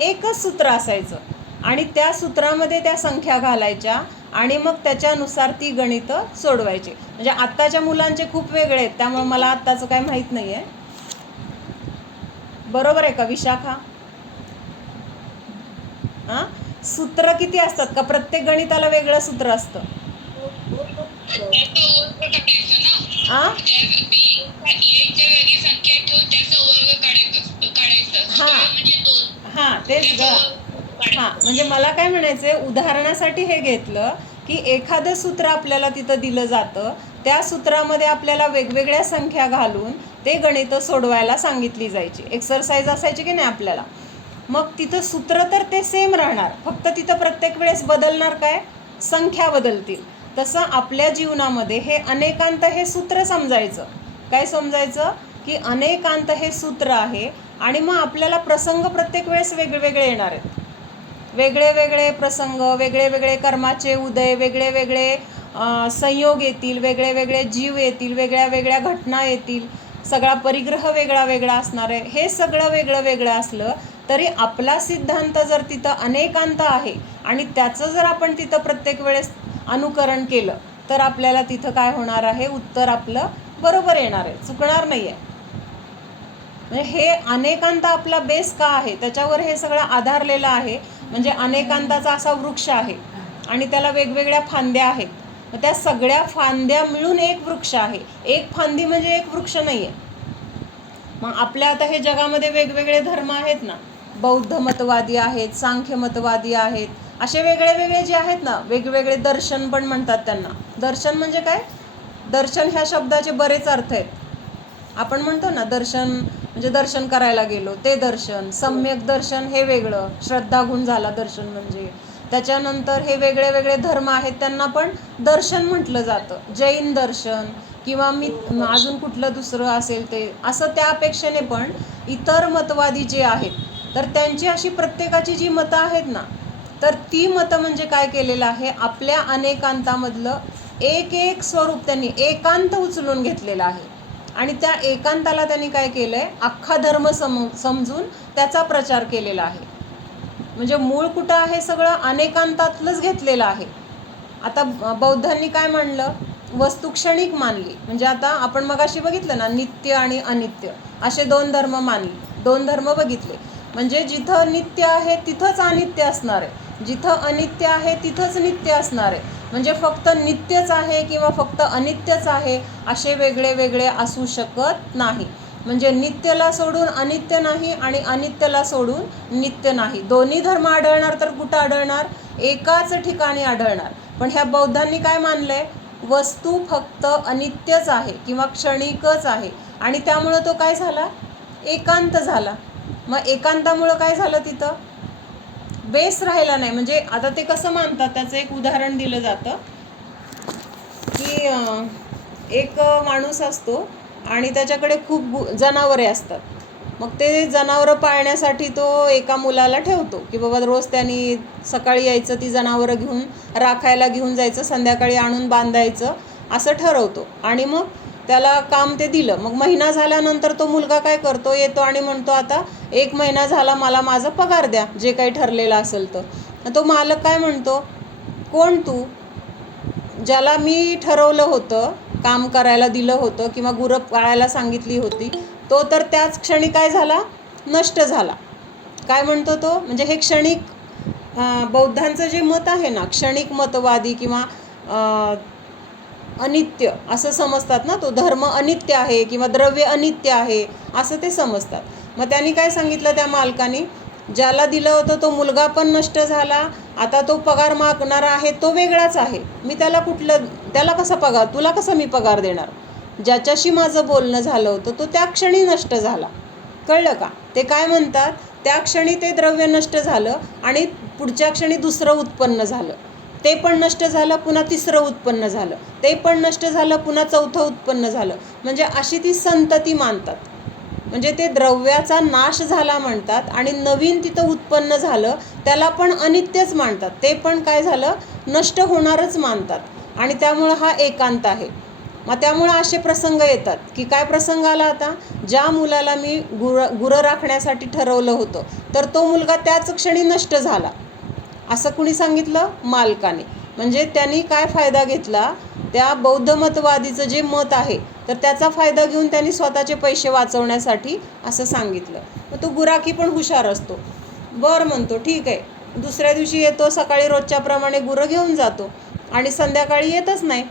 एकच सूत्र असायचं आणि त्या सूत्रामध्ये त्या संख्या घालायच्या आणि मग त्याच्यानुसार ती गणितं सोडवायची. म्हणजे आत्ताच्या मुलांचे खूप वेगळे आहेत, त्यामुळे मला आत्ताचं काय माहीत नाही आहे. बरोबर आहे का विशाखा? सूत्र किती असतात का, प्रत्येक गणिताला वेगळं सूत्र असतं. तेच म्हणजे मला काय म्हणायचंय, उदाहरणासाठी हे घेतलं की एखादं सूत्र आपल्याला तिथं दिलं जातं, त्या सूत्रामध्ये आपल्याला वेगवेगळ्या संख्या घालून ते गणितं सोडवायला सांगितली जायची, एक्सरसाइज असायची की नाही आपल्याला. मग तिथं सूत्र तर ते सेम राहणार, फक्त तिथं प्रत्येक वेळेस बदलणार काय, संख्या बदलतील. तसं आपल्या जीवनामध्ये हे अनेकांत हे सूत्र समजायचं. काय समजायचं की अनेकांत हे सूत्र आहे आणि मग आपल्याला प्रसंग प्रत्येक वेळेस वेगवेगळे येणार आहेत. वेगळे वेगळे प्रसंग, वेगळे वेगळे कर्माचे उदय, वेगळे वेगळे संयोग येतील, वेगळे वेगळे जीव येतील, वेगळ्या वेगळ्या घटना येतील, सगळा परिग्रह वेगळा वेगळा असणार आहे. हे सगळं वेगळं वेगळं असलं तरी आपला सिद्धांत जर तिथं अनेकांत आहे आणि त्याचं जर आपण तिथं प्रत्येक वेळेस अनुकरण केलं तर आपल्याला तिथं काय होणार आहे, उत्तर आपलं बरोबर येणार आहे, चुकणार नाही आहे. म्हणजे हे अनेकांत आपला बेस का आहे, त्याच्यावर हे सगळं आधारलेलं आहे. म्हणजे अनेकांताचा असा वृक्ष आहे आणि त्याला वेगवेगळ्या फांद्या आहेत, मग त्या सगळ्या फांद्या मिळून एक वृक्ष आहे. एक फांदी म्हणजे एक वृक्ष नाही आहे. मग आपल्या आता हे जगामध्ये वेगवेगळे धर्म आहेत ना, बौद्ध मतवादी आहेत, सांख्य मतवादी आहेत, असे वेगळे वेगळे जे आहेत ना, वेगवेगळे दर्शन पण म्हणतात त्यांना. दर्शन म्हणजे काय? दर्शन ह्या शब्दाचे बरेच अर्थ आहेत. आपण म्हणतो ना दर्शन म्हणजे दर्शन करायला गेलो, ते दर्शन. सम्यक दर्शन हे वेगळं, श्रद्धागुण झाला दर्शन म्हणजे. त्याच्यानंतर हे वेगळे वेगळे धर्म आहेत त्यांना पण दर्शन म्हटलं जातं. जैन दर्शन किंवा अजून कुठलं दुसरं असेल ते असं. त्या अपेक्षेने पण इतर मतवादी जे आहेत तर त्यांची अशी प्रत्येकाची जी मतं आहेत ना, तर ती मतं म्हणजे काय केलेलं आहे, आपल्या अनेकांतामधलं एक एक स्वरूप त्यांनी एकांत उचलून घेतलेलं आहे. आणि त्या एकांताला त्यांनी काय केलं आहे, अख्खा धर्म समजून त्याचा प्रचार केलेला आहे. म्हणजे मूळ कुठं आहे, सगळं अनेकांतातलंच घेतलेलं आहे. आता बौद्धांनी काय म्हणलं, वस्तू क्षणिक मानली. म्हणजे आता आपण मगाशी बघितलं ना, नित्य आणि अनित्य असे दोन धर्म मानले, दोन धर्म बघितले. म्हणजे जिथं नित्य आहे तिथंच अनित्य असणार आहे, जिथं अनित्य आहे तिथंच नित्य असणार आहे. म्हणजे फक्त नित्यच आहे किंवा फक्त अनित्यच आहे असे वेगळे वेगळे असू शकत नाही. म्हणजे नित्यला सोडून अनित्य नाही आणि अनित्यला सोडून नित्य नाही. दोन्ही धर्म आढळणार तर कुठं आढळणार, एकाच ठिकाणी आढळणार. पण ह्या बौद्धांनी काय मानलंय, वस्तू फक्त अनित्यच आहे किंवा क्षणिकच आहे. आणि त्यामुळं तो काय झाला, एकांत झाला. मग एकांतामुळं काय झालं, तिथं बेस राहिला नाही. म्हणजे आता ते कसं मानतात, त्याचं एक उदाहरण दिलं जातं की एक माणूस असतो आणि त्याच्याकडे खूप जनावरे असतात. मग ते जनावरं पाळण्यासाठी तो एका मुलाला ठेवतो की बाबा रोज त्यांनी सकाळी यायचं, ती जनावरं घेऊन राखायला घेऊन जायचं, संध्याकाळी आणून बांधायचं असं ठरवतो. आणि मग त्याला काम ते दिलं. मग महिना झाल्यानंतर तो मुलगा काय करतो, येतो आणि म्हणतो आता 1 महिना झाला, मला माझा पगार द्या, जे काही ठरलेलं असेल तर. तो मालक काय म्हणतो, कोण तू, ज्याला मी ठरवलं होतं, काम करायला दिलं होतं किंवा गुरं पाळायला सांगितली होती, तो तर त्याच क्षणी काय झाला, नष्ट झाला. काय म्हणतो तो, म्हणजे हे क्षणिक बौद्धांचं जे मत आहे ना, क्षणिक मतवादी किंवा अनित्य असं समजतात ना, तो धर्म अनित्य आहे किंवा द्रव्य अनित्य आहे असं ते समजतात. मग त्यांनी काय सांगितलं त्या मालकाने, ज्याला दिलं होतं तो मुलगा पण नष्ट झाला, आता तो पगार मागणारा आहे तो वेगळाच आहे, मी त्याला कसा पगार, तुला कसा मी पगार देणार, ज्याच्याशी माझं बोलणं झालं होतं तो त्या क्षणी नष्ट झाला. कळलं का? ते काय म्हणतात, त्या क्षणी ते द्रव्य नष्ट झालं आणि पुढच्या क्षणी दुसरं उत्पन्न झालं, ते पण नष्ट झालं, पुन्हा तिसरं उत्पन्न झालं, ते पण नष्ट झालं, पुन्हा चौथं उत्पन्न झालं. म्हणजे अशी ती संतती मानतात. म्हणजे ते द्रव्याचा नाश झाला म्हणतात आणि नवीन तिथं उत्पन्न झालं त्याला पण अनित्यच मानतात, ते पण काय झालं, नष्ट होणारच मानतात. आणि त्यामुळं हा एकांत आहे. मग त्यामुळं असे प्रसंग येतात की काय प्रसंग आला, आता ज्या मुलाला मी गुरं राखण्यासाठी ठरवलं होतं तर तो मुलगा त्याच क्षणी नष्ट झाला, असं कुणी सांगितलं, मालकाने. म्हणजे त्यांनी काय फायदा घेतला, त्या बौद्ध मतवादीचं जे मत आहे तर त्याचा फायदा घेऊन त्यांनी स्वतःचे पैसे वाचवण्यासाठी असं सांगितलं. मग तो गुराखी पण हुशार असतो, बरं म्हणतो ठीक आहे. दुसऱ्या दिवशी येतो, सकाळी रोजच्याप्रमाणे गुरं घेऊन जातो आणि संध्याकाळी येतच नाही,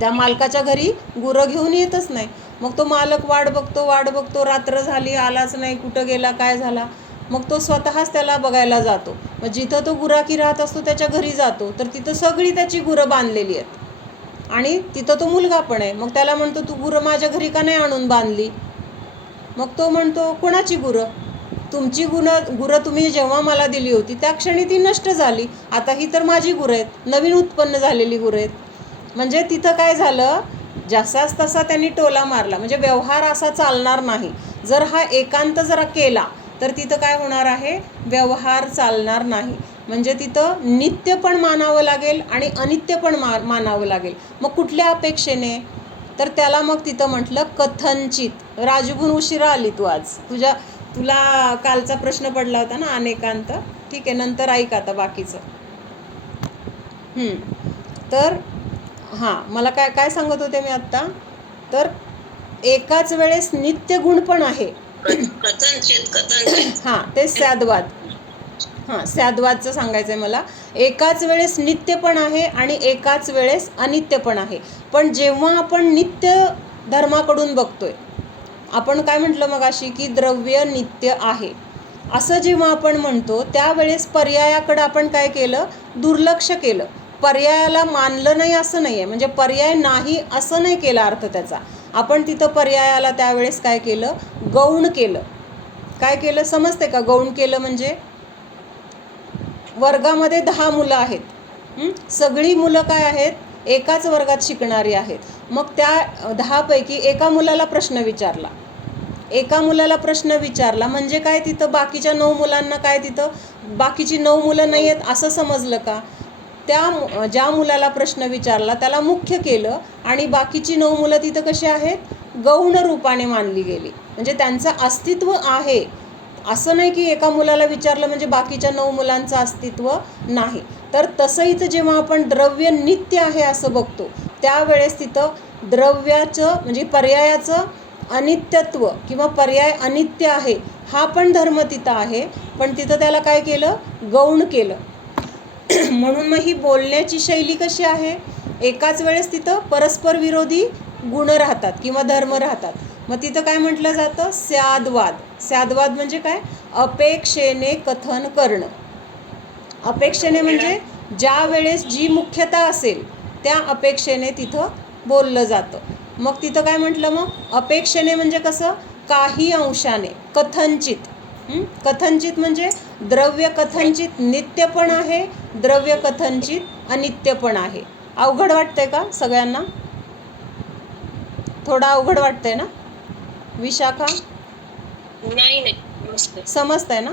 त्या मालकाच्या घरी गुरं घेऊन येतच नाही. मग तो मालक वाट बघतो, रात्र झाली, आलाच नाही, कुठं गेला, काय झाला. मग तो स्वतःच त्याला बघायला जातो. मग जिथं तो गुराखी राहत असतो त्याच्या घरी जातो तर तिथं सगळी त्याची गुरं बांधलेली आहेत आणि तिथं तो मुलगा पण आहे. मग त्याला म्हणतो, तू गुरं माझ्या घरी का नाही आणून बांधली. मग तो म्हणतो, कोणाची गुरं, तुमची गुरं तुम्ही जेव्हा मला दिली होती त्या क्षणी ती नष्ट झाली, आता ही तर माझी गुरं आहेत, नवीन उत्पन्न झालेली गुरं आहेत. म्हणजे तिथं काय झालं, जसाच तसा त्यांनी टोला मारला. म्हणजे व्यवहार असा चालणार नाही. जर हा एकांत जरा केला तर तिथं काय होणार आहे, व्यवहार चालणार नाही. म्हणजे तिथं नित्य पण मानावं लागेल आणि अनित्य पण मानावं लागेल. मग कुठल्या अपेक्षेने, तर त्याला मग तिथं म्हटलं कथनचित. राजूभून उशिरा आली तू आज, तुला कालचा प्रश्न पडला होता ना अनेकांत, ठीक आहे, नंतर ऐक आता बाकीचं. तर हां, मला काय सांगत होते मी आत्ता, तर एकाच वेळेस नित्य गुण पण आहे. हां, ते सद्वाद, सद्वादचं सांगायचं आहे मला. एकाच वेळेस नित्य पण आहे आणि एकाच वेळेस अनित्य पण आहे. पण जेव्हा आपण नित्य धर्माकडून बघतोय, आपण काय म्हटलं मगाशी की द्रव्य नित्य आहे, असं जेव्हा आपण म्हणतो त्यावेळेस पर्यायाकडं आपण काय केलं, दुर्लक्ष केलं. पर्यायाला मानलं नाही असं नाही आहे, म्हणजे पर्याय नाही असं नाही केला अर्थ त्याचा. आपण तिथं पर्यायाला त्यावेळेस काय केलं, गौण केलं. काय केलं समजते का? गौण केलं म्हणजे वर्गामध्ये 10 मुलं आहेत. सगळी मुलं काय आहेत, एकाच वर्गात शिकणारी आहेत. मग त्या 10 पैकी एका मुलाला प्रश्न विचारला. एका मुलाला प्रश्न विचारला म्हणजे काय, तिथं बाकीच्या 9 मुलांना काय, तिथं बाकीची 9 मुलं नाही आहेत असं समजलं का? त्या ज्या मुलाला प्रश्न विचारला त्याला मुख्य केलं आणि बाकीची 9 मुलं तिथं कशी आहेत, गौण रूपाने मानली गेली. म्हणजे त्यांचं अस्तित्व आहे. असं नाही की एका मुलाला विचारलं म्हणजे बाकीच्या 9 मुलांचं अस्तित्व नाही. तर तसं इथं जेव्हा आपण द्रव्य नित्य आहे असं बघतो त्यावेळेस तिथं द्रव्याचं म्हणजे पर्यायाचं अनित्यत्व किंवा पर्याय अनित्य आहे हा पण धर्म तिथं आहे, पण तिथं त्याला काय केलं, गौण केलं. म्हणून मग ही बोलण्याची शैली कशी आहे, एकाच वेळेस तिथं परस्पर विरोधी गुण राहतात किंवा धर्म राहतात. मग तिथं काय म्हटलं जातं, स्यादवाद. स्यादवाद म्हणजे काय, अपेक्षेने कथन करणं. अपेक्षेने म्हणजे ज्या वेळेस जी मुख्यता असेल त्या अपेक्षेने तिथं बोललं जातं. मग तिथं काय म्हटलं, मग अपेक्षेने म्हणजे कसं, काही अंशाने, कथनचित. कथनचित म्हणजे द्रव्य कथनचित नित्य पण आहे, द्रव्य कथनचित अनित्य पण आहे. अवघड वाटतंय का सगळ्यांना? थोडं अवघड वाटतंय ना विशाखा? नाही समजतंय ना?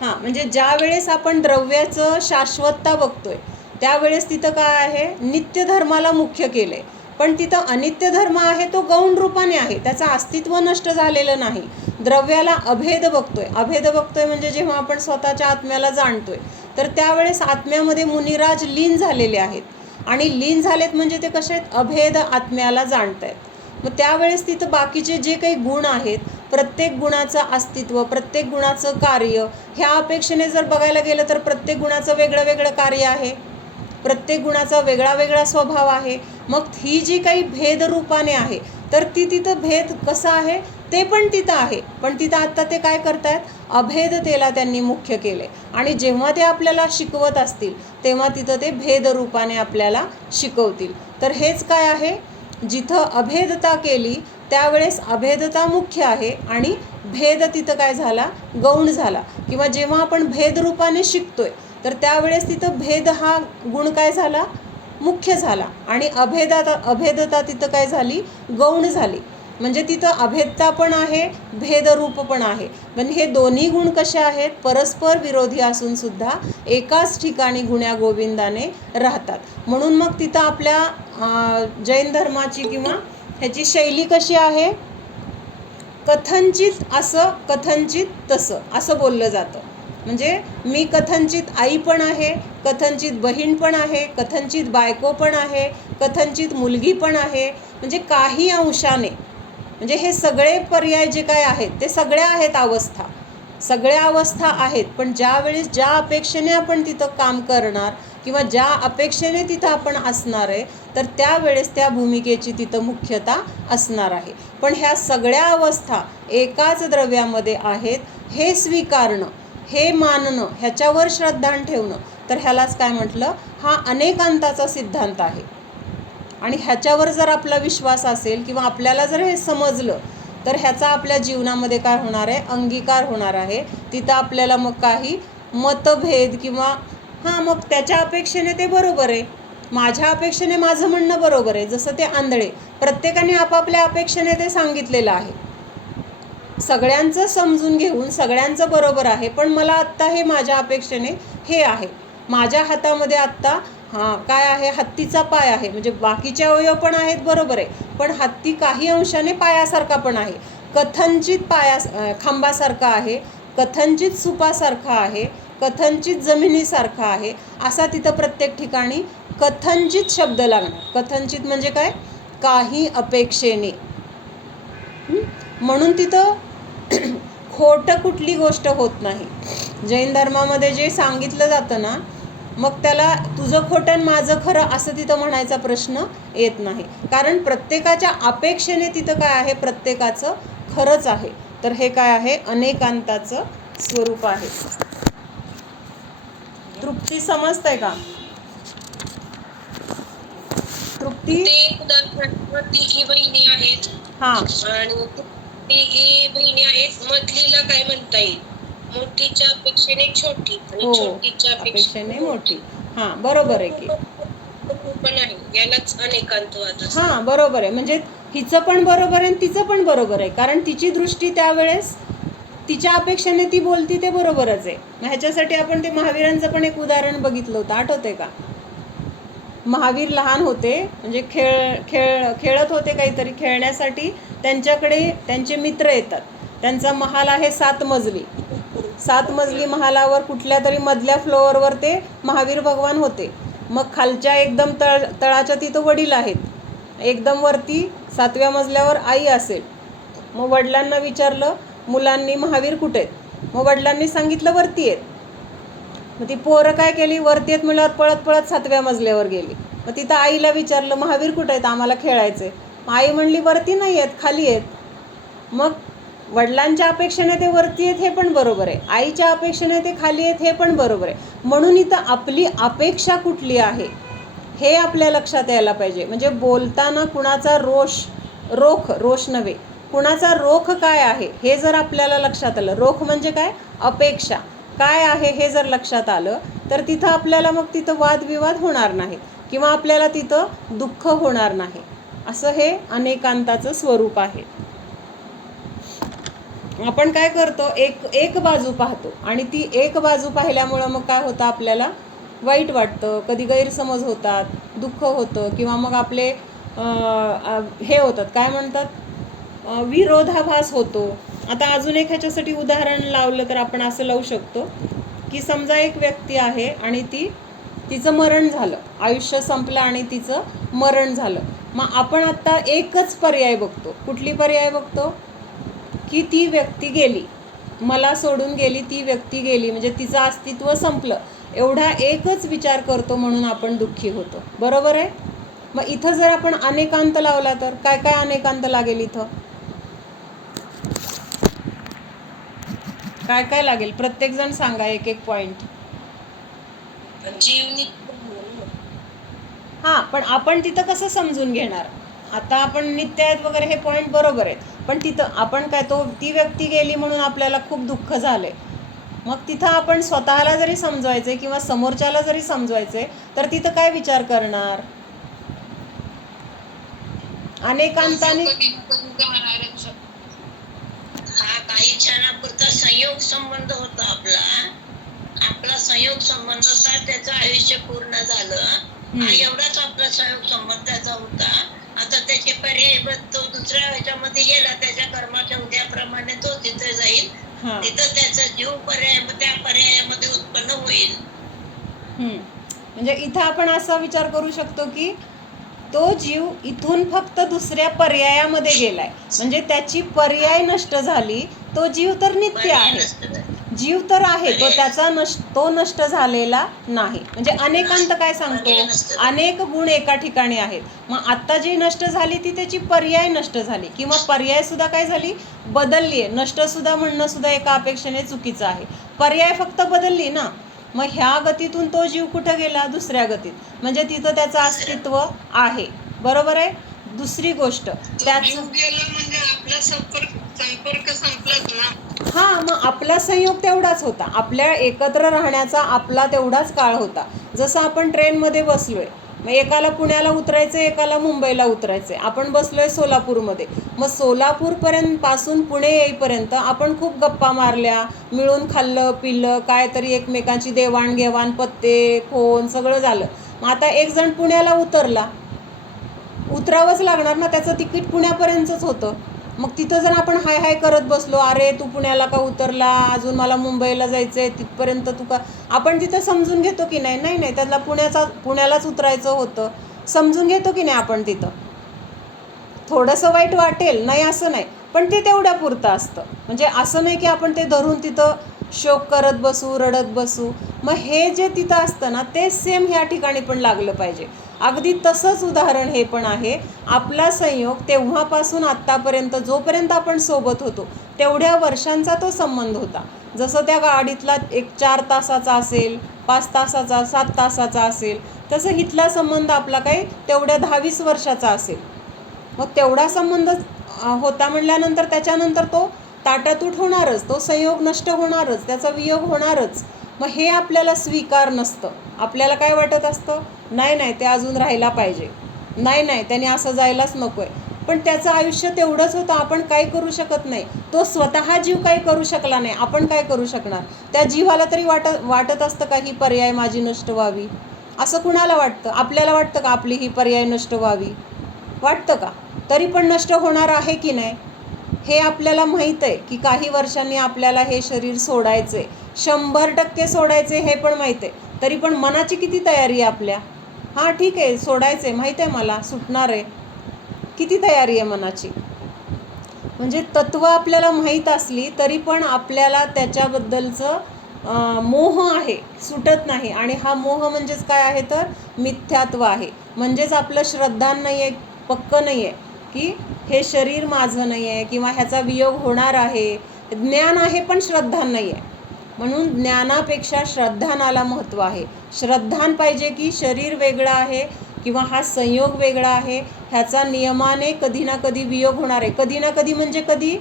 हां, म्हणजे ज्या वेळेस आपण द्रव्याचं शाश्वतता बघतोय त्यावेळेस तिथं काय आहे, नित्य धर्माला मुख्य केलं आहे. पण तिथं अनित्य धर्म आहे तो गौण रूपाने आहे, त्याचं अस्तित्व नष्ट झालेलं नाही. द्रव्याला अभेद बघतोय. अभेद बघतोय म्हणजे जेव्हा आपण स्वतःच्या आत्म्याला जाणतोय तर त्यावेळेस आत्म्यामध्ये मुनिराज लीन झालेले आहेत. आणि लीन झालेत म्हणजे ते कसे आहेत, अभेद आत्म्याला जाणत आहेत. मग त्यावेळेस तिथं बाकीचे जे काही गुण आहेत, प्रत्येक गुणाचं अस्तित्व, प्रत्येक गुणाचं कार्य, ह्या अपेक्षेने जर बघायला गेलं तर प्रत्येक गुणाचं वेगळं वेगळं कार्य आहे, प्रत्येक गुणाचा वेगळा वेगळा स्वभाव आहे. मग ही जी काही भेदरूपाने आहे तर ती तिथं भेद कसा आहे ते पण तिथं आहे, पण तिथं आत्ता ते काय करतायत, अभेदतेला त्यांनी मुख्य केले. आणि जेव्हा ते आपल्याला शिकवत असतील तेव्हा तिथं ते भेदरूपाने आपल्याला शिकवतील. तर हेच काय आहे, जिथं अभेदता केली त्यावेळेस अभेदता मुख्य आहे आणि भेद तिथं काय झाला, गौण झाला. किंवा जेव्हा आपण भेदरूपाने शिकतोय तर त्यावेळेस तिथं भेद हा गुण काय झाला, मुख्य झाला. आणि अभेदता तिथं काय झाली, गौण झाली. म्हणजे तिथं अभेदता पण आहे, भेदरूप पण आहे. पण हे दोन्ही गुण कसे आहेत, परस्पर विरोधी असून सुद्धा एकाच ठिकाणी गुण्यागोविंदाने राहतात. म्हणून मग तिथं आपल्या जैन धर्माची किंवा ह्याची शैली कशी आहे, कथनचित असं कथनचित तसं असं बोललं जातं. म्हणजे मी कथनचित आई पण आहे, कथनचित बहीण पण आहे, कथनचित बायको पण आहे, कथनचित मुलगी पण आहे. म्हणजे काही अंशाने, म्हणजे हे सगळे पर्याय जे काय आहेत ते सगळ्या आहेत अवस्था, सगळ्या अवस्था आहेत. पण ज्यावेळेस ज्या अपेक्षेने आपण तिथं काम करणार किंवा ज्या अपेक्षेने तिथं आपण असणार आहे तर त्यावेळेस त्या भूमिकेची तिथं मुख्यता असणार आहे. पण ह्या सगळ्या अवस्था एकाच द्रव्यामध्ये आहेत हे स्वीकारणं, हे मानणं, ह्याच्यावर श्रद्धा ठेवणं, तर ह्यालाच काय म्हटलं, हा अनेकांताचा सिद्धांत आहे. आणि ह्याच्यावर जर आपला विश्वास असेल किंवा आपल्याला जर हे समजलं तर ह्याचा आपल्या जीवनामध्ये काय होणार आहे, अंगीकार होणार आहे. तिथं आपल्याला मग काही मतभेद किंवा मग त्याच्या अपेक्षेने ते बरोबर आहे, माझ्या अपेक्षेने माझं म्हणणं बरोबर आहे, जसं ते आंधळे प्रत्येकाने आपापल्या अपेक्षेने ते सांगितलेलं आहे. सगळ्यांचं समजून घेऊन सगळ्यांचं बरोबर आहे, पण मला आत्ता हे माझ्या अपेक्षेने हे आहे. माझ्या हातामध्ये आत्ता काय आहे, हत्तीचा पाय आहे. म्हणजे बाकीचे अवयव पण आहेत बरोबर आहे, पण हत्ती काही अंशाने पायासारखा पण आहे, कथनचित खांबासारखा आहे, कथनचित सुपासारखा आहे, कथनचित जमिनीसारखा आहे. असा तिथं प्रत्येक ठिकाणी कथनचित शब्द लागणार. कथनचित म्हणजे काय, काही अपेक्षेने. म्हणून तिथं खोटं कुठली गोष्ट होत नाही. जैन धर्मामध्ये जे सांगितलं जातं ना, मग त्याला तुझं खोटं आणि माझं खरं असं तिथं म्हणायचा प्रश्न येत नाही. कारण प्रत्येकाच्या अपेक्षेने तिथं काय आहे, प्रत्येकाचं खरंच आहे. तर हे काय आहे, अनेकांताचं स्वरूप आहे. तृप्ती समजतंय का? तृप्ती. ते एक उदाहरण, तिघी बहिणी आहेत हां आणि तिघी बहिणी आहेत, मधलीला काय म्हणता येईल? मोठीच्या अपेक्षेने छोटी आणि हो, छोटीच्या अपेक्षेने मोठी. हां बरोबर आहे की. पण आहे, यालाच अनेकांतवाद असतो. हां बरोबर आहे. म्हणजे हिचं पण बरोबर आहे आणि तिचं पण बरोबर आहे, कारण तिची दृष्टी त्यावेळेस तिच्या अपेक्षेने ती बोलती ते बरोबरच आहे. मग ह्याच्यासाठी आपण ते महावीरांचं पण एक उदाहरण बघितलं होतं, आठवतंय का? महावीर लहान होते, म्हणजे खेळत होते काहीतरी, खेळण्यासाठी त्यांच्याकडे त्यांचे मित्र येतात. त्यांचा महाल आहे 7 मजली. 7 मजली महालावर कुठल्या तरी मधल्या फ्लोअरवर ते महावीर भगवान होते. मग खालच्या एकदम तळाच्या तिथं वडील आहेत, एकदम वरती 7व्या मजल्यावर आई असेल. मग वडिलांना विचारलं मुलांनी, महावीर कुठे आहेत? मग वडिलांनी सांगितलं वरती आहेत. मग ती पोरं काय केली, वरती आहेत मुलावर पळत पळत 7व्या मजल्यावर गेली. मग तिथं आईला विचारलं महावीर कुठे आहेत, आम्हाला खेळायचे. मग आई म्हणली वरती नाही आहेत, खाली आहेत. मग वडिलांच्या अपेक्षेने ते वरती आहेत हे पण बरोबर आहे, आईच्या अपेक्षेने ते खाली आहेत हे पण बरोबर आहे. म्हणून इथं आपली अपेक्षा कुठली आहे हे आपल्या लक्षात यायला पाहिजे. म्हणजे बोलताना कुणाचा रोष नव्हे, कुणाचा रोख काय आहे हे जर आपल्याला लक्षात आलं, रोख म्हणजे काय, अपेक्षा काय आहे हे जर लक्षात आलं, तर तिथं आपल्याला मग तिथं वादविवाद होणार नाही किंवा आपल्याला तिथं दुःख होणार नाही. असं हे अनेकांताचं स्वरूप आहे. आपण काय करतो, एक बाजू पाहतो आणि ती एक बाजू पाहिल्यामुळं मग काय होतं, आपल्याला वाईट वाटतं, कधी गैरसमज होतात, दुःख होतं किंवा मग आपले हे होतात, काय म्हणतात, विरोधाभास होतो. आता अजून एक ह्याच्यासाठी उदाहरण लावलं तर आपण असं लावू शकतो की समजा एक व्यक्ती आहे आणि तिचं मरण झालं, आयुष्य संपलं आणि तिचं मरण झालं. मग आपण आत्ता एकच पर्याय बघतो. कुठली पर्याय बघतो, की ती व्यक्ती गेली, मला सोडून गेली, ती व्यक्ती गेली, म्हणजे तिचं अस्तित्व संपलं, एवढा एकच विचार करतो, म्हणून आपण दुःखी होतो. बरोबर आहे? मग इथं जर आपण अनेकांत लावला तर काय काय अनेकांत लागेल, इथं काय काय लागेल, प्रत्येक जण सांगा एक एक पॉइंट. जीवनी. हां पण आपण तिथं कसं समजून घेणार, आता आपण नित्य आहेत वगैरे हे पॉईंट बरोबर आहेत, पण तिथं आपण काय, ती व्यक्ती गेली म्हणून आपल्याला खूप दुःख झाले. मग तिथं आपण स्वतःला जरी समजवायचे किंवा समोरच्याला जरी समजवायचे तर तिथं काय विचार करणार, अनेकांताने. हा काही क्षणापुरता संयोग संबंध होता आपला संयोग संबंध होता, त्याचं आयुष्य पूर्ण झालं, एवढाच आपला संयोग संबंधाचा होता. आता त्याचे पर्याय तो दुसऱ्या ह्याच्यामध्ये गेला, त्याच्या कर्माच्या उद्याप्रमाणे तो तिथे जाईल, तिथं त्याचा जीव त्या पर्यायामध्ये उत्पन्न होईल. म्हणजे इथं आपण असा विचार करू शकतो की तो जीव इथून फक्त दुसऱ्या पर्यायामध्ये गेलाय, म्हणजे त्याची पर्याय नष्ट झाली, तो जीव तर नित्य आहे, जीव तर आहे, तो त्याचा तो नष्ट झालेला नाही. म्हणजे अनेकांत काय सांगतो, अनेक गुण एका ठिकाणी आहेत. मग आत्ता जी नष्ट झाली ती त्याची पर्याय नष्ट झाली, किंवा पर्याय सुद्धा काय झाली, बदलली आहे. नष्ट सुद्धा म्हणणं सुद्धा एका अपेक्षेने चुकीचं आहे, पर्याय फक्त बदलली ना. मग ह्या गतीतून तो जीव कुठं गेला, दुसऱ्या गतीत, म्हणजे तिथं त्याचं अस्तित्व आहे. बरोबर आहे. दुसरी गोष्ट, त्याचं म्हणजे आपला संपर्क संपलाच ना. हां मग आपला संयोग तेवढाच होता, आपल्या एकत्र राहण्याचा आपला तेवढाच काळ होता. जसं आपण ट्रेनमध्ये बसलोय, मग एकाला पुण्याला उतरायचं, एकाला मुंबईला उतरायचं, आपण बसलोय सोलापूरमध्ये, मग सोलापूरपर्यंत पासून पुणे येईपर्यंत आपण खूप गप्पा मारल्या, मिळून खाल्लं पिल्लं, काय तरी एकमेकांची देवाणघेवाण, पत्ते फोन सगळं झालं. मग आता एक जण पुण्याला उतरावंच लागणार ना, त्याचं तिकीट पुण्यापर्यंतच होतं. मग तिथं जर आपण हाय हाय करत बसलो, अरे तू पुण्याला का उतरला, अजून मला मुंबईला जायचं आहे, तिथपर्यंत तू का, आपण तिथं समजून घेतो की नाही, नाही त्याला पुण्यालाच उतरायचं होतं, समजून घेतो की नाही आपण तिथं. थोडंसं वाईट वाटेल, नाही असं नाही, पण ते तेवढ्या पुरतं असतं. म्हणजे असं नाही की आपण ते धरून तिथं शोक करत बसू, रडत बसू. मग हे जे तिथं असतं ना ते सेम ह्या ठिकाणी पण लागलं पाहिजे. अगदी तसंच उदाहरण हे पण आहे. आपला संयोग तेव्हापासून आत्तापर्यंत जोपर्यंत आपण सोबत होतो तेवढ्या वर्षांचा तो संबंध होता. जसं त्या गाडीतला एक 4 तासाचा असेल, 5 तासाचा, 7 तासाचा असेल, तसं इथला संबंध आपला काही तेवढ्या 10-20 वर्षाचा असेल. मग तेवढा संबंध होता म्हणल्यानंतर त्याच्यानंतर तो ताटातूट होणारच, तो संयोग नष्ट होणारच, त्याचा वियोग होणारच. मग हे आपल्याला स्वीकार नसतं. आपल्याला काय वाटत असतं, नाही ते अजून राहायला पाहिजे, नाही त्याने असं जायलाच नको आहे. पण त्याचं आयुष्य तेवढंच होतं, आपण काय करू शकत नाही. तो स्वतः जीव काही करू शकला नाही, आपण काय करू शकणार. त्या जीवाला तरी वाटत असतं का ही पर्याय माझी नष्ट व्हावी, असं कुणाला वाटतं. आपल्याला वाटतं का आपली ही पर्याय नष्ट व्हावी, वाटतं का. तरी पण नष्ट होणार आहे की नाही हे आपल्याला माहीत आहे की काही वर्षांनी आपल्याला हे शरीर सोडायचं आहे, 100% सोडायचे हे पण माहीत आहे. तरी पण मनाची किती तयारी आहे आपल्या. हां ठीक आहे सोडायचं आहे, माहीत आहे मला सुटणार आहे, किती तयारी आहे मनाची. म्हणजे तत्व आपल्याला माहीत असली तरी पण आपल्याला त्याच्याबद्दलचं मोह आहे, सुटत नाही. आणि हा मोह म्हणजेच काय आहे तर मिथ्यात्व आहे. म्हणजेच आपलं श्रद्धान नाही आहे, पक्कं नाही आहे की हे शरीर माझं नाही आहे किंवा ह्याचा वियोग होणार आहे. ज्ञान आहे पण श्रद्धान नाही आहे. म्हणून ज्ञानापेक्षा श्रद्धानाला महत्त्व आहे. श्रद्धान पाहिजे की शरीर वेगळं आहे किंवा हा संयोग वेगळा आहे, ह्याचा नियमाने कधी ना कधी वियोग होणार आहे. कधी ना कधी म्हणजे कधी,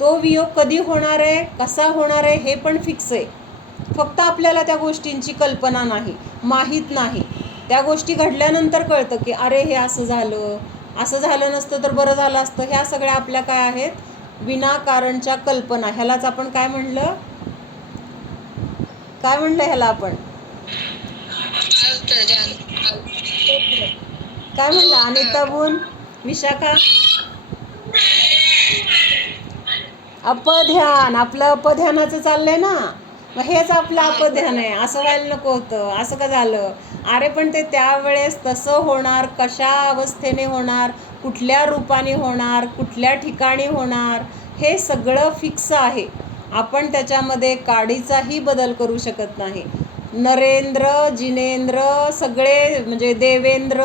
तो वियोग कधी होणार आहे, कसा होणार आहे हे पण फिक्स आहे. फक्त आपल्याला त्या गोष्टींची कल्पना नाही, माहीत नाही. त्या गोष्टी घडल्यानंतर कळतं की अरे हे असं झालं नसतं तर बरं झालं असतं. ह्या सगळ्या आपल्या काय आहेत, विनाकारणच्या कल्पना. ह्यालाच आपण काय म्हणलं ह्याला आपण काय म्हणलं अनिता बून, विशाखा, अपध्यान. आपलं अपध्यानाचं चाललंय ना, मग हेच आपलं अपध्यान आहे. असं व्हायला नको होतं, असं का झालं. अरे पण ते त्यावेळेस तसं होणार, कशा अवस्थेने होणार, कुठल्या रूपाने होणार, कुठल्या ठिकाणी होणार, हे सगळं फिक्स आहे. आपण त्याच्यामध्ये काडीचाही बदल करू शकत नाही. नरेंद्र, जिनेंद्र, सगळे म्हणजे देवेंद्र,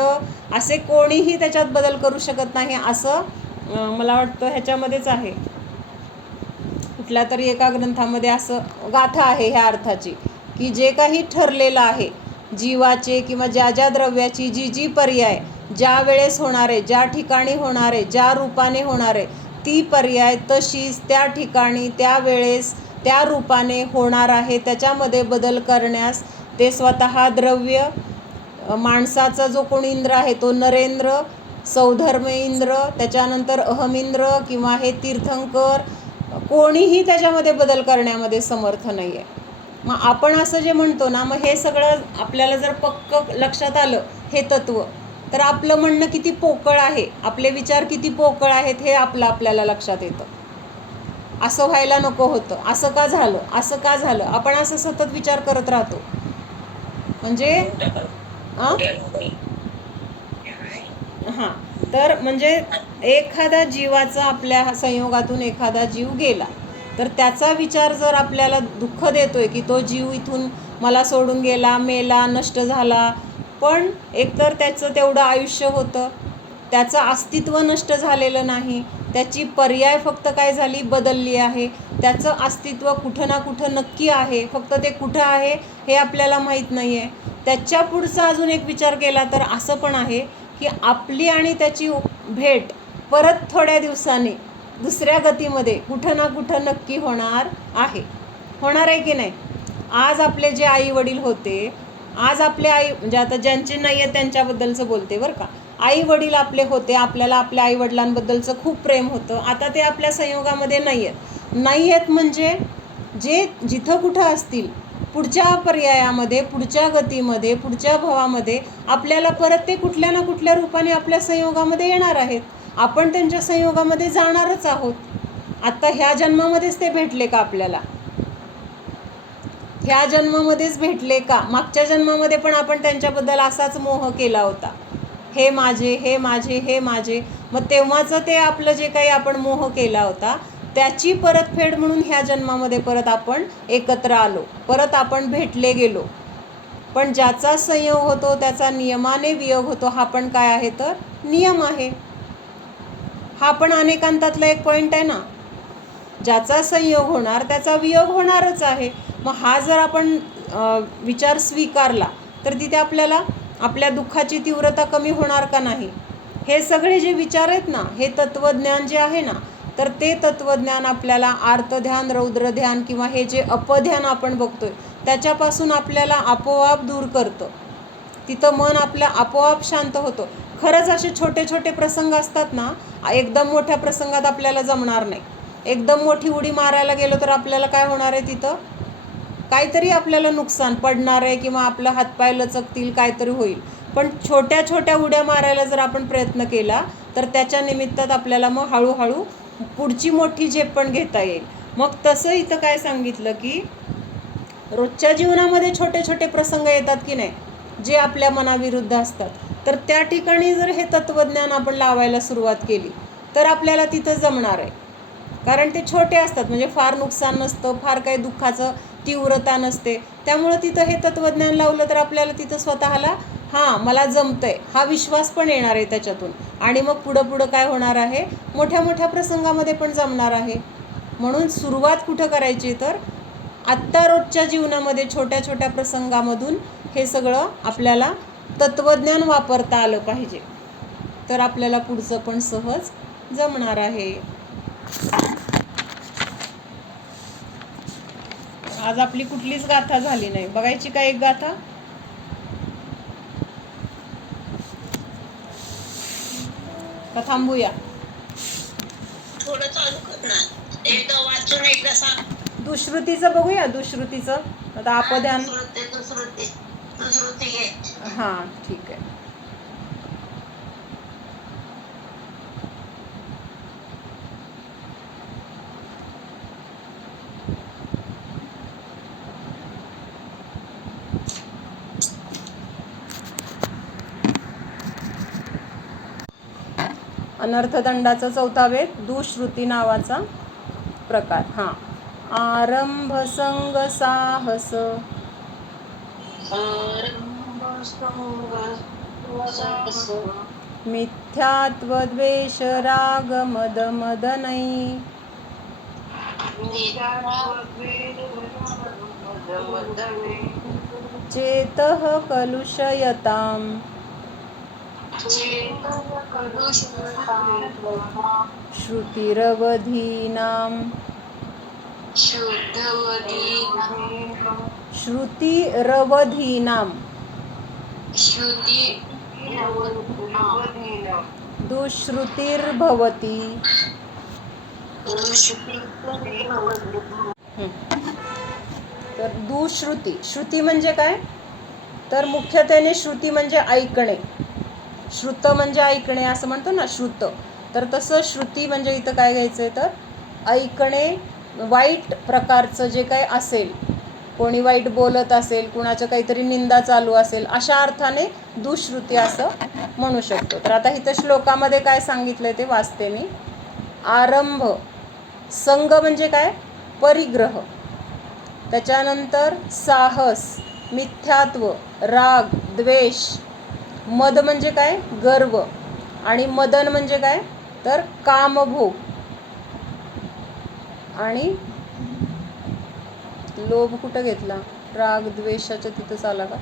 असे कोणीही त्याच्यात बदल करू शकत नाही. असं मला वाटतं ह्याच्यामध्येच आहे, कुठल्या तरी एका ग्रंथामध्ये असं गाथा आहे ह्या अर्थाची की जे काही ठरलेलं आहे जीवाचे किंवा ज्या द्रव्याची जी पर्याय ज्या वेळेस होणार आहे, ज्या ठिकाणी होणार आहे, ज्या रूपाने होणार आहे, ती पर्याय तशीच त्या ठिकाणी त्या वेळेस त्या रूपाने होणार आहे. त्याच्यामध्ये बदल करण्यास ते स्वतः द्रव्य, माणसाचा जो कोणी इंद्र आहे तो नरेंद्र, सौधर्म इंद्र, त्याच्यानंतर अहमिंद्र किंवा हे तीर्थंकर, कोणीही त्याच्यामध्ये बदल करण्यामध्ये समर्थ नाही आहे. मग आपण असं जे म्हणतो ना, मग हे सगळं आपल्याला जर पक्क लक्षात आलं हे तत्व, तर आपलं म्हणणं किती पोकळ आहे, आपले विचार किती पोकळ आहेत हे आपल्याला लक्षात येतं. असं व्हायला नको होतं, असं का झालं, आपण असं सतत विचार करत राहतो. म्हणजे हां, तर म्हणजे एखाद्या जीवाचा आपल्या संयोगातून एखादा जीव गेला तर त्याचा विचार जर आपल्याला दुःख देतोय की तो जीव इथून मला सोडून गेला, मेला, नष्ट झाला, पण एकतर त्याचं तेवढं आयुष्य होतं, त्याचं अस्तित्व नष्ट झालेलं नाही, त्याची पर्याय फक्त काय झाली, बदलली आहे. त्याचं अस्तित्व कुठं ना कुठं नक्की आहे, फक्त ते कुठं आहे हे आपल्याला माहीत नाही आहे. त्याच्या पुढचा अजून एक विचार केला तर असं पण आहे की आपली आणि त्याची भेट परत थोड्या दिवसांनी दुसऱ्या गतीमध्ये कुठं ना कुठं नक्की होणार आहे की नाही. आज आपले जे आई वडील होते, आज आपले आई म्हणजे आता ज्यांचे नाही आहे त्यांच्याबद्दलचं बोलते बरं का, आई वडील आपले होते, आपल्याला आपल्या आई वडिलांबद्दलचं खूप प्रेम होतं. आता ते आपल्या संयोगामध्ये नाही आहेत म्हणजे जे जिथं कुठं असतील पुढच्या पर्यायामध्ये, पुढच्या गतीमध्ये, पुढच्या भवामध्ये आपल्याला परत ते कुठल्या ना कुठल्या रूपाने आपल्या संयोगामध्ये येणार आहेत. आपण त्यांच्या संयोगामध्ये जाणारच आहोत. आता ह्या जन्मामध्येच ते भेटले का आपल्याला, ह्या जन्मामध्येच भेटले का, मागच्या जन्मामध्ये पण आपण त्यांच्याबद्दल असाच मोह केला होता, हे माझे, हे माझे, हे माझे. मग तेव्हाचं ते आपलं जे काही आपण मोह केला होता त्याची परतफेड म्हणून ह्या जन्मामध्ये परत आपण एकत्र आलो, परत आपण भेटले गेलो. पण ज्याचा संयोग होतो त्याचा नियमाने वियोग होतो, हा पण काय आहे तर नियम आहे. हा पण अनेकांतातला एक पॉईंट आहे ना. ज्याचा संयोग होणार त्याचा वियोग होणारच आहे. मग हा जर आपण विचार स्वीकारला तर तिथे आपल्याला आपल्या दुःखाची तीव्रता कमी होणार का नाही. हे सगळे जे विचार आहेत ना, हे तत्त्वज्ञान जे आहे ना, तर ते तत्त्वज्ञान आपल्याला आर्तध्यान, रौद्रध्यान किंवा हे जे अपध्यान आपण बघतोय त्याच्यापासून आपल्याला आपोआप दूर करतं. तिथं मन आपलं आपोआप शांत होतं. खरंच असे छोटे छोटे प्रसंग असतात ना, एकदम मोठ्या प्रसंगात आपल्याला जमणार नाही. एकदम मोठी उडी मारायला गेलो तर आपल्याला काय होणार आहे, तिथं काहीतरी आपल्याला नुकसान पडणार आहे किंवा आपलं हातपाय लचकतील, काहीतरी होईल. पण छोट्या छोट्या उड्या मारायला जर आपण प्रयत्न केला तर त्याच्या निमित्तात आपल्याला मग हळूहळू पुढची मोठी झेप पण घेता येईल. मग तसं इथं काय सांगितलं की रोजच्या जीवनामध्ये छोटे छोटे प्रसंग येतात की नाही, जे आपल्या मनाविरुद्ध असतात, तर त्या ठिकाणी जर हे तत्त्वज्ञान आपण लावायला सुरुवात केली तर आपल्याला तिथं जमणार आहे. कारण ते छोटे असतात, म्हणजे फार नुकसान नसतं, फार काही दुःखाचं तीव्रता नसते. त्यामुळं तिथं हे तत्त्वज्ञान लावलं तर आपल्याला तिथं स्वतःला हां मला जमतंय हा विश्वास पण येणार आहे त्याच्यातून. आणि मग पुढं पुढं काय होणार आहे, मोठ्या मोठ्या प्रसंगामध्ये पण जमणार आहे. म्हणून सुरुवात कुठं करायची तर आत्ता रोजच्या जीवनामध्ये छोट्या छोट्या प्रसंगामधून हे सगळं आपल्याला तत्त्वज्ञान वापरता आलं पाहिजे, तर आपल्याला पुढचं पण सहज जमणार आहे. आज आपली कुठलीच गाथा झाली नाही. बघायची का एक गाथा? का थांबूया? थोडं चालू कर ना, एकदा वाचून एकदा सांग. दुष्श्रुतीचं बघूया. दुष्श्रुतीचं आता अपध्यान. दुसृती घे. हां ठीक आहे. अनर्थदंडाचा 4था वेद दुष्श्रुती नावाचा प्रकार. हां. आरंभ संग साहस मिथ्यात्व द्वेष राग मद मदनै चेतः कलुषयताम् श्रुतिरवधीनां दुष्श्रुतिर्भवति. तर दुश्रुती, श्रुती म्हणजे काय तर मुख्यत्वेने श्रुती म्हणजे ऐकणे. श्रुत म्हणजे ऐकणे असं म्हणतो ना, श्रुत. तर तसं श्रुती म्हणजे इथं काय घ्यायचं आहे तर ऐकणे. वाईट प्रकारचं जे काही असेल, कोणी वाईट बोलत असेल, कुणाचं काहीतरी निंदा चालू असेल, अशा अर्थाने दुश्रुती असं म्हणू शकतो. तर आता इथं श्लोकामध्ये काय सांगितलं ते वाचते मी. आरंभ संग म्हणजे काय परिग्रह, त्याच्यानंतर साहस मिथ्यात्व, राग द्वेष, मद म्हणजे काय गर्व, आणि मदन म्हणजे काय तर कामभोग, आणि लोभ कुठं घेतला, राग द्वेषाच्या तिथंच आला का,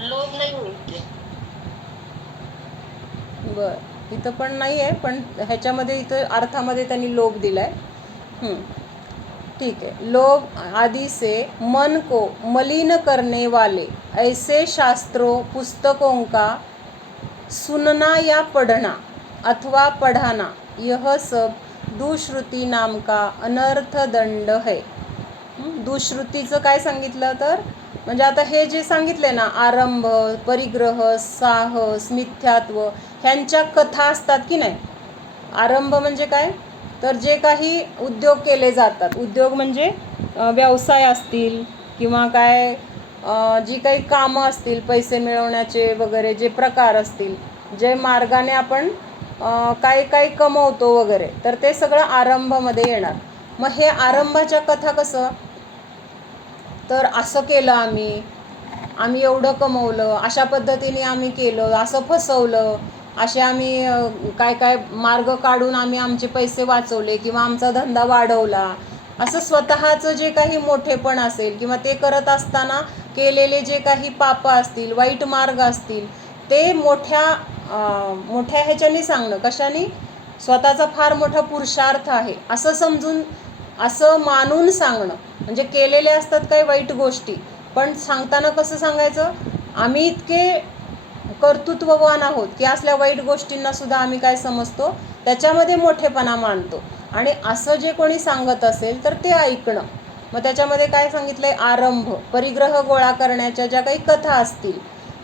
लोभ नाही होईल. बर इथं पण नाही आहे, पण ह्याच्यामध्ये इथं अर्थामध्ये त्यांनी लोभ दिलाय. ठीक है. लोभ आदि से मन को मलिन करने वाले ऐसे शास्त्रों पुस्तकों का सुनना या पढ़ना अथवा पढ़ाना, यह सब दुश्रुती नाम का अनर्थ दंड है. दुश्रुतीचं काय सांगितलं तर म्हणजे आता हे जे सांगितले ना, आरंभ परिग्रह साहस मिथ्यात्व, ह्यांच्या कथा असतात की नाही. आरंभ म्हणजे काय तर जे काही उद्योग केले जातात, उद्योग म्हणजे व्यवसाय असतील किंवा काय जी काही कामं असतील पैसे मिळवण्याचे वगैरे जे प्रकार असतील, जे मार्गाने आपण काय काय कमवतो वगैरे, तर ते सगळं आरंभामध्ये येणार. मग हे आरंभाच्या कथा कसं, तर असं केलं आम्ही एवढं कमवलं, अशा पद्धतीने आम्ही केलं, असं फसवलं, असे आम्ही काय काय मार्ग काढून आम्ही आमचे पैसे वाचवले किंवा आमचा धंदा वाढवला, असं स्वतःचं जे काही मोठेपण असेल किंवा ते करत असताना केलेले जे काही पापं असतील, वाईट मार्ग असतील, ते मोठ्या ह्याच्याने सांगणं. कशाने? स्वतःचा फार मोठा पुरुषार्थ आहे असं समजून, असं मानून सांगणं. म्हणजे केलेले असतात काही वाईट गोष्टी, पण सांगताना कसं सांगायचं, आम्ही इतके कर्तृत्ववान आहोत की असल्या वाईट गोष्टींना सुद्धा आम्ही काय समजतो, त्याच्यामध्ये मोठेपणा मानतो. आणि असं जे कोणी सांगत असेल तर ते ऐकणं. मग त्याच्यामध्ये काय सांगितलं आहे, आरंभ, परिग्रह गोळा करण्याच्या ज्या काही कथा असतील,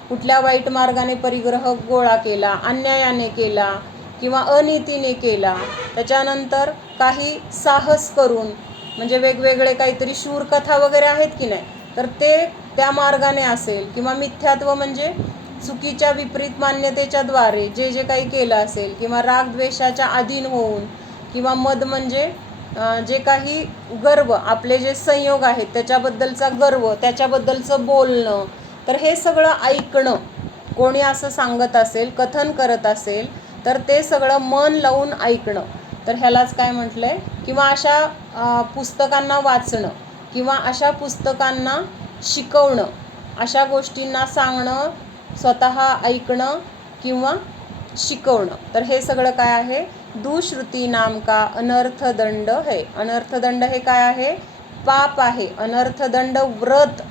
कुठल्या वाईट मार्गाने परिग्रह गोळा केला, अन्यायाने केला किंवा अनितीने केला, त्याच्यानंतर काही साहस करून, म्हणजे वेगवेगळे काहीतरी शूरकथा वगैरे आहेत की नाही, तर ते त्या मार्गाने असेल, किंवा मिथ्यात्व म्हणजे चुकीच्या विपरीत मान्यतेच्या द्वारे जे जे काही केलं असेल, किंवा रागद्वेषाच्या अधीन होऊन, किंवा मद म्हणजे जे काही गर्व, आपले जे संयोग आहेत त्याच्याबद्दलचा गर्व, त्याच्याबद्दलचं बोलणं, तर हे सगळं ऐकणं. कोणी असं सांगत असेल, कथन करत असेल, तर ते सगळं मन लावून ऐकणं. तर ह्यालाच काय म्हटलं आहे, किंवा अशा पुस्तकांना वाचणं, किंवा अशा पुस्तकांना शिकवणं, अशा गोष्टींना सांगणं, स्वतः ऐकणं किंवा शिकवणं. तर हे सगळं काय आहे, दुश्रुती नाम का अनर्थदंड है. अनर्थदंड हे काय आहे, पाप आहे. अनर्थदंड व्रत,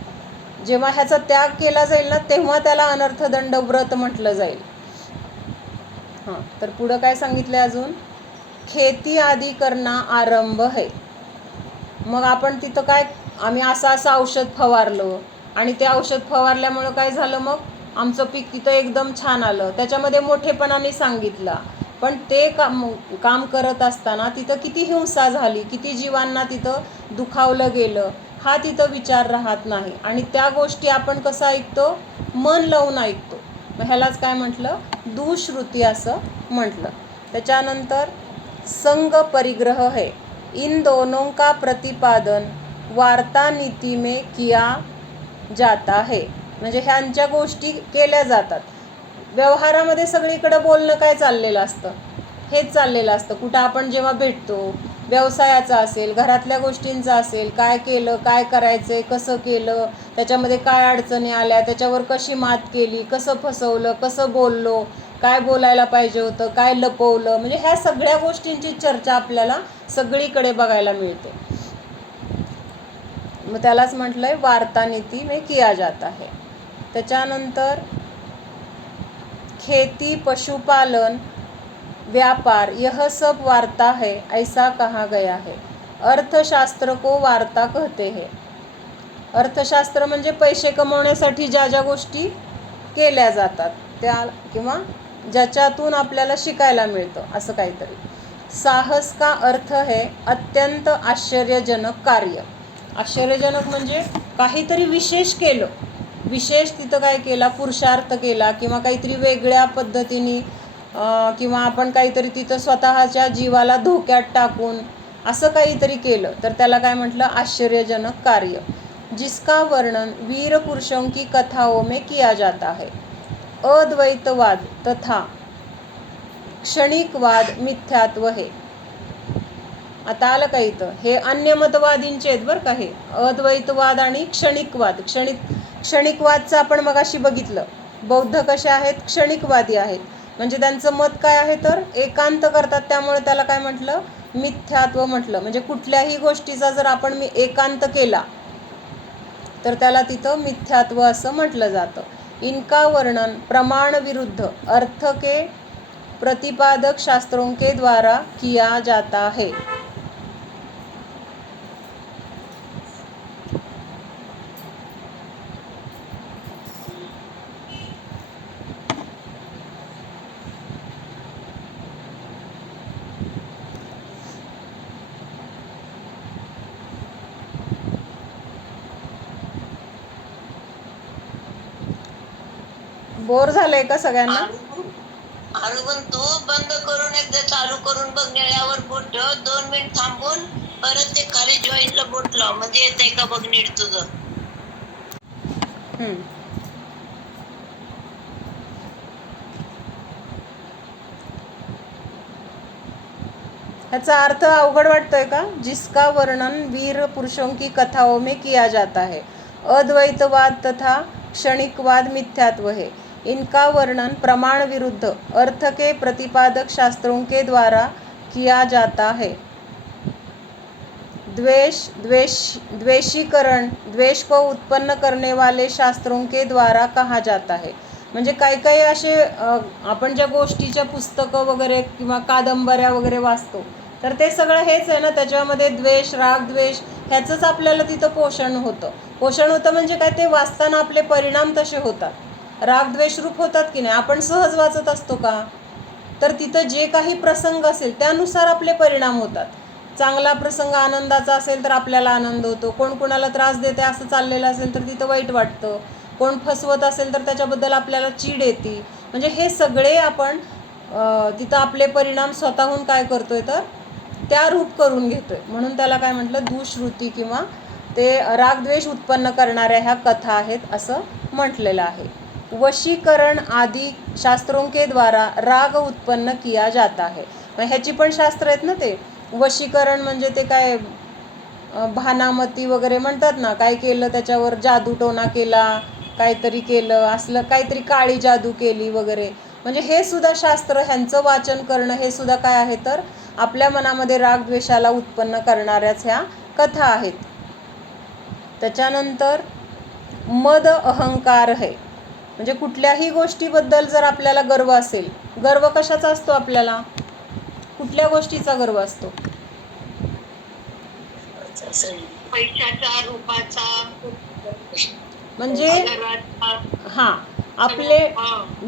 जेव्हा ह्याचा त्याग केला जाईल ना, तेव्हा त्याला अनर्थदंड व्रत म्हटलं जाईल. हां, तर पुढं काय सांगितलं अजून, खेती आदी करणं आरंभ है. मग आपण तिथं काय, आम्ही असं औषध फवारलं, आणि ते औषध फवारल्यामुळं काय झालं, मग आमचं पीक तिथं एकदम छान आलं, त्याच्यामध्ये मोठेपणाने सांगितलं. पण ते काम करत असताना तिथं किती हिंसा झाली, किती जीवांना तिथं दुखावलं गेलं, हा तिथं विचार राहत नाही. आणि त्या गोष्टी आपण कसं ऐकतो, मन लावून ऐकतो. मग ह्यालाच काय म्हटलं, दुश्रुती असं म्हटलं. त्याच्यानंतर संग परिग्रह है, इन दोनों का प्रतिपादन वार्ता नीति में किया जाता है. म्हणजे ह्यांच्या गोष्टी केल्या जातात. व्यवहारामध्ये सगळीकडे बोलणं काय चाललेलं असतं, हेच चाललेलं असतं. कुठं आपण जेव्हा भेटतो, व्यवसायाचा असेल, घरातल्या गोष्टींचा असेल, काय केलं, काय करायचं, कसं केलं, त्याच्यामध्ये काय अडचणी आल्या, त्याच्यावर कशी मात केली, कसं फसवलं, कसं बोललो, काय बोलायला पाहिजे होतं, काय लपवलं, म्हणजे ह्या सगळ्या गोष्टींची चर्चा आपल्याला सगळीकडे बघायला मिळते. मग त्यालाच म्हटलं आहे वार्ता नीति में किया जाता है. त्याच्यानंतर खेती, पशुपालन, व्यापार, यह सब वार्ता है ऐसा कहा गया है. अर्थशास्त्र को वार्ता कहते हैं. अर्थशास्त्र म्हणजे पैसे कमवण्यासाठी ज्या ज्या गोष्टी केल्या जातात त्या, किंवा ज्याच्यातून आपल्याला शिकायला मिळतं असं काहीतरी. साहस का अर्थ है अत्यंत आश्चर्यजनक कार्य. आश्चर्यजनक म्हणजे काहीतरी विशेष केलं, विशेष तिथं काय केला, पुरुषार्थ केला, किंवा काहीतरी वेगळ्या पद्धतीने, किंवा आपण काहीतरी तिथं स्वतःच्या जीवाला धोक्यात टाकून असं काहीतरी केलं, तर त्याला काय म्हटलं, आश्चर्यजनक कार्य. जिसका वर्णन वीर पुरुषों की कथाओं में किया जाता है. अद्वैतवाद तथा क्षणिकवाद मिथ्यात्व है. आता आलं का इथं, हे अन्य मतवादींचे आहेत बरं का, हे अद्वैतवाद आणि क्षणिकवाद. क्षणिकवादचं आपण मगाशी बघितलं, बौद्ध कसे आहेत, क्षणिकवादी आहेत. म्हणजे त्यांचं मत काय आहे, तर एकांत करतात, त्यामुळे त्याला काय म्हटलं, मिथ्यात्व म्हटलं. म्हणजे कुठल्याही गोष्टीचा जर आपण एकांत केला तर त्याला तिथं मिथ्यात्व असं म्हटलं जातं. इनका वर्णन प्रमाण विरुद्ध अर्थ के प्रतिपादक शास्त्रों के द्वारा किया जाता है. बोर झालंय का सगळ्यांना? हळू म्हणतो, बंद करून एकदा चालू करून बघ, निळ्यावर बोट ठेव, 2 मिनिट थांबून परत ते खाली जॉईंटला बोट लाव, म्हणजे येतंय का बघ नीट तुझं. हम्म. ह्याचा अर्थ अवघड वाटतोय का? जिसका वर्णन वीर पुरुषों की कथाओं में किया जाता है, अद्वैतवाद तथा क्षणिकवाद मिथ्यात्व है. इनका वर्णन प्रमाण विरुद्ध अर्थ के प्रतिपादक शास्त्रों के द्वारा किया जाता है. द्वेषीकरण, द्वेष को उत्पन्न करने वाले शास्त्रों के द्वारा कहा जाता है. म्हणजे काही काही असे आपण ज्या गोष्टीच्या पुस्तकं वगैरे किंवा कादंबऱ्या वगैरे वाचतो, तर ते सगळं हेच आहे ना, त्याच्यामध्ये द्वेष, राग, द्वेष ह्याचंच आपल्याला तिथं पोषण होतं म्हणजे काय, ते वाचताना आपले परिणाम तसे होतात, राग द्वेष रूप होतात की नाही. आपण सहज वाचत असतो का? तर तिथं जे काही प्रसंग असेल त्यानुसार आपले परिणाम होतात. चांगला प्रसंग आनंदाचा असेल तर आपल्याला आनंद होतो, कोण कोणाला त्रास देते असं चाललेलं असेल तर तिथं वाईट वाटतं, कोण फसवत असेल तर त्याच्याबद्दल आपल्याला चीड येते. म्हणजे हे सगळे आपण तिथं आपले परिणाम स्वतःहून काय करतोय, तर त्या रूप करून घेतोय. म्हणून त्याला काय म्हटलं, दुष्श्रुती किंवा ते रागद्वेष उत्पन्न करणाऱ्या ह्या कथा आहेत असं म्हटलेलं आहे. वशीकरण आदि शास्त्रों के द्वारा राग उत्पन्न किया जाता है. मग ह्याची पण शास्त्र आहेत ना. ते वशीकरण म्हणजे ते काय, भानामती वगैरे म्हणतात ना, काय केलं त्याच्यावर जादूटोना केला, काहीतरी केलं असलं, काहीतरी काळी जादू केली वगैरे. म्हणजे हे सुद्धा शास्त्र, ह्यांचं वाचन करणं हे सुद्धा काय आहे, तर आपल्या मनामध्ये रागद्वेषाला उत्पन्न करणाऱ्याच ह्या कथा आहेत. त्याच्यानंतर मद अहंकार आहे. म्हणजे कुठल्याही गोष्टीबद्दल जर आपल्याला गर्व असेल, गर्व कशाचा असतो आपल्याला, कुठल्या गोष्टीचा गर्व असतो? पैशाचा, रूपाचा, म्हणजे घराचा, हां, आपले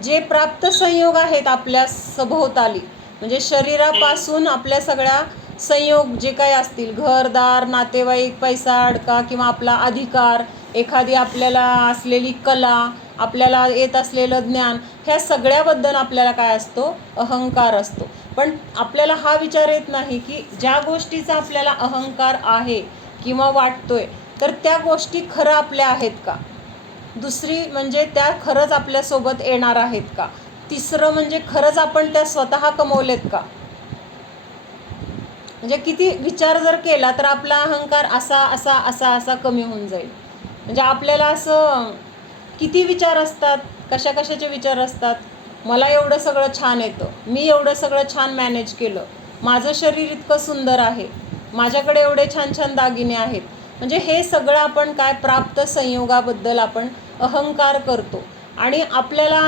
जे प्राप्त संयोग आहेत आपल्या सभोवताली, म्हणजे शरीरापासून आपल्या सगळ्या संयोग जे काही असतील, घरदार, नातेवाईक, पैसा अडका किंवा आपला अधिकार, एखादी आपल्याला असलेली कला, आपल्याला येत असलेलं ज्ञान, ह्या सगळ्याबद्दल आपल्याला काय असतो, अहंकार असतो. पण आपल्याला हा विचार येत नाही की ज्या गोष्टीचा आपल्याला अहंकार आहे किंवा वाटतोय, तर त्या गोष्टी खरं आपल्या आहेत का? दुसरी म्हणजे त्या खरंच आपल्यासोबत येणार आहेत का? तिसरं म्हणजे खरंच आपण त्या स्वतः कमवलेत का? म्हणजे किती विचार जर केला तर आपला अहंकार असा असा असा असा कमी होऊन जाईल. म्हणजे आपल्याला असं किती विचार असतात, कशा कशाचे विचार असतात. मला एवढं सगळं छान येतं, मी एवढं सगळं छान मॅनेज केलं, माझं शरीर इतकं सुंदर आहे, माझ्याकडे एवढे छान छान दागिने आहेत. म्हणजे हे सगळं आपण काय, प्राप्त संयोगाबद्दल आपण अहंकार करतो. आणि आपल्याला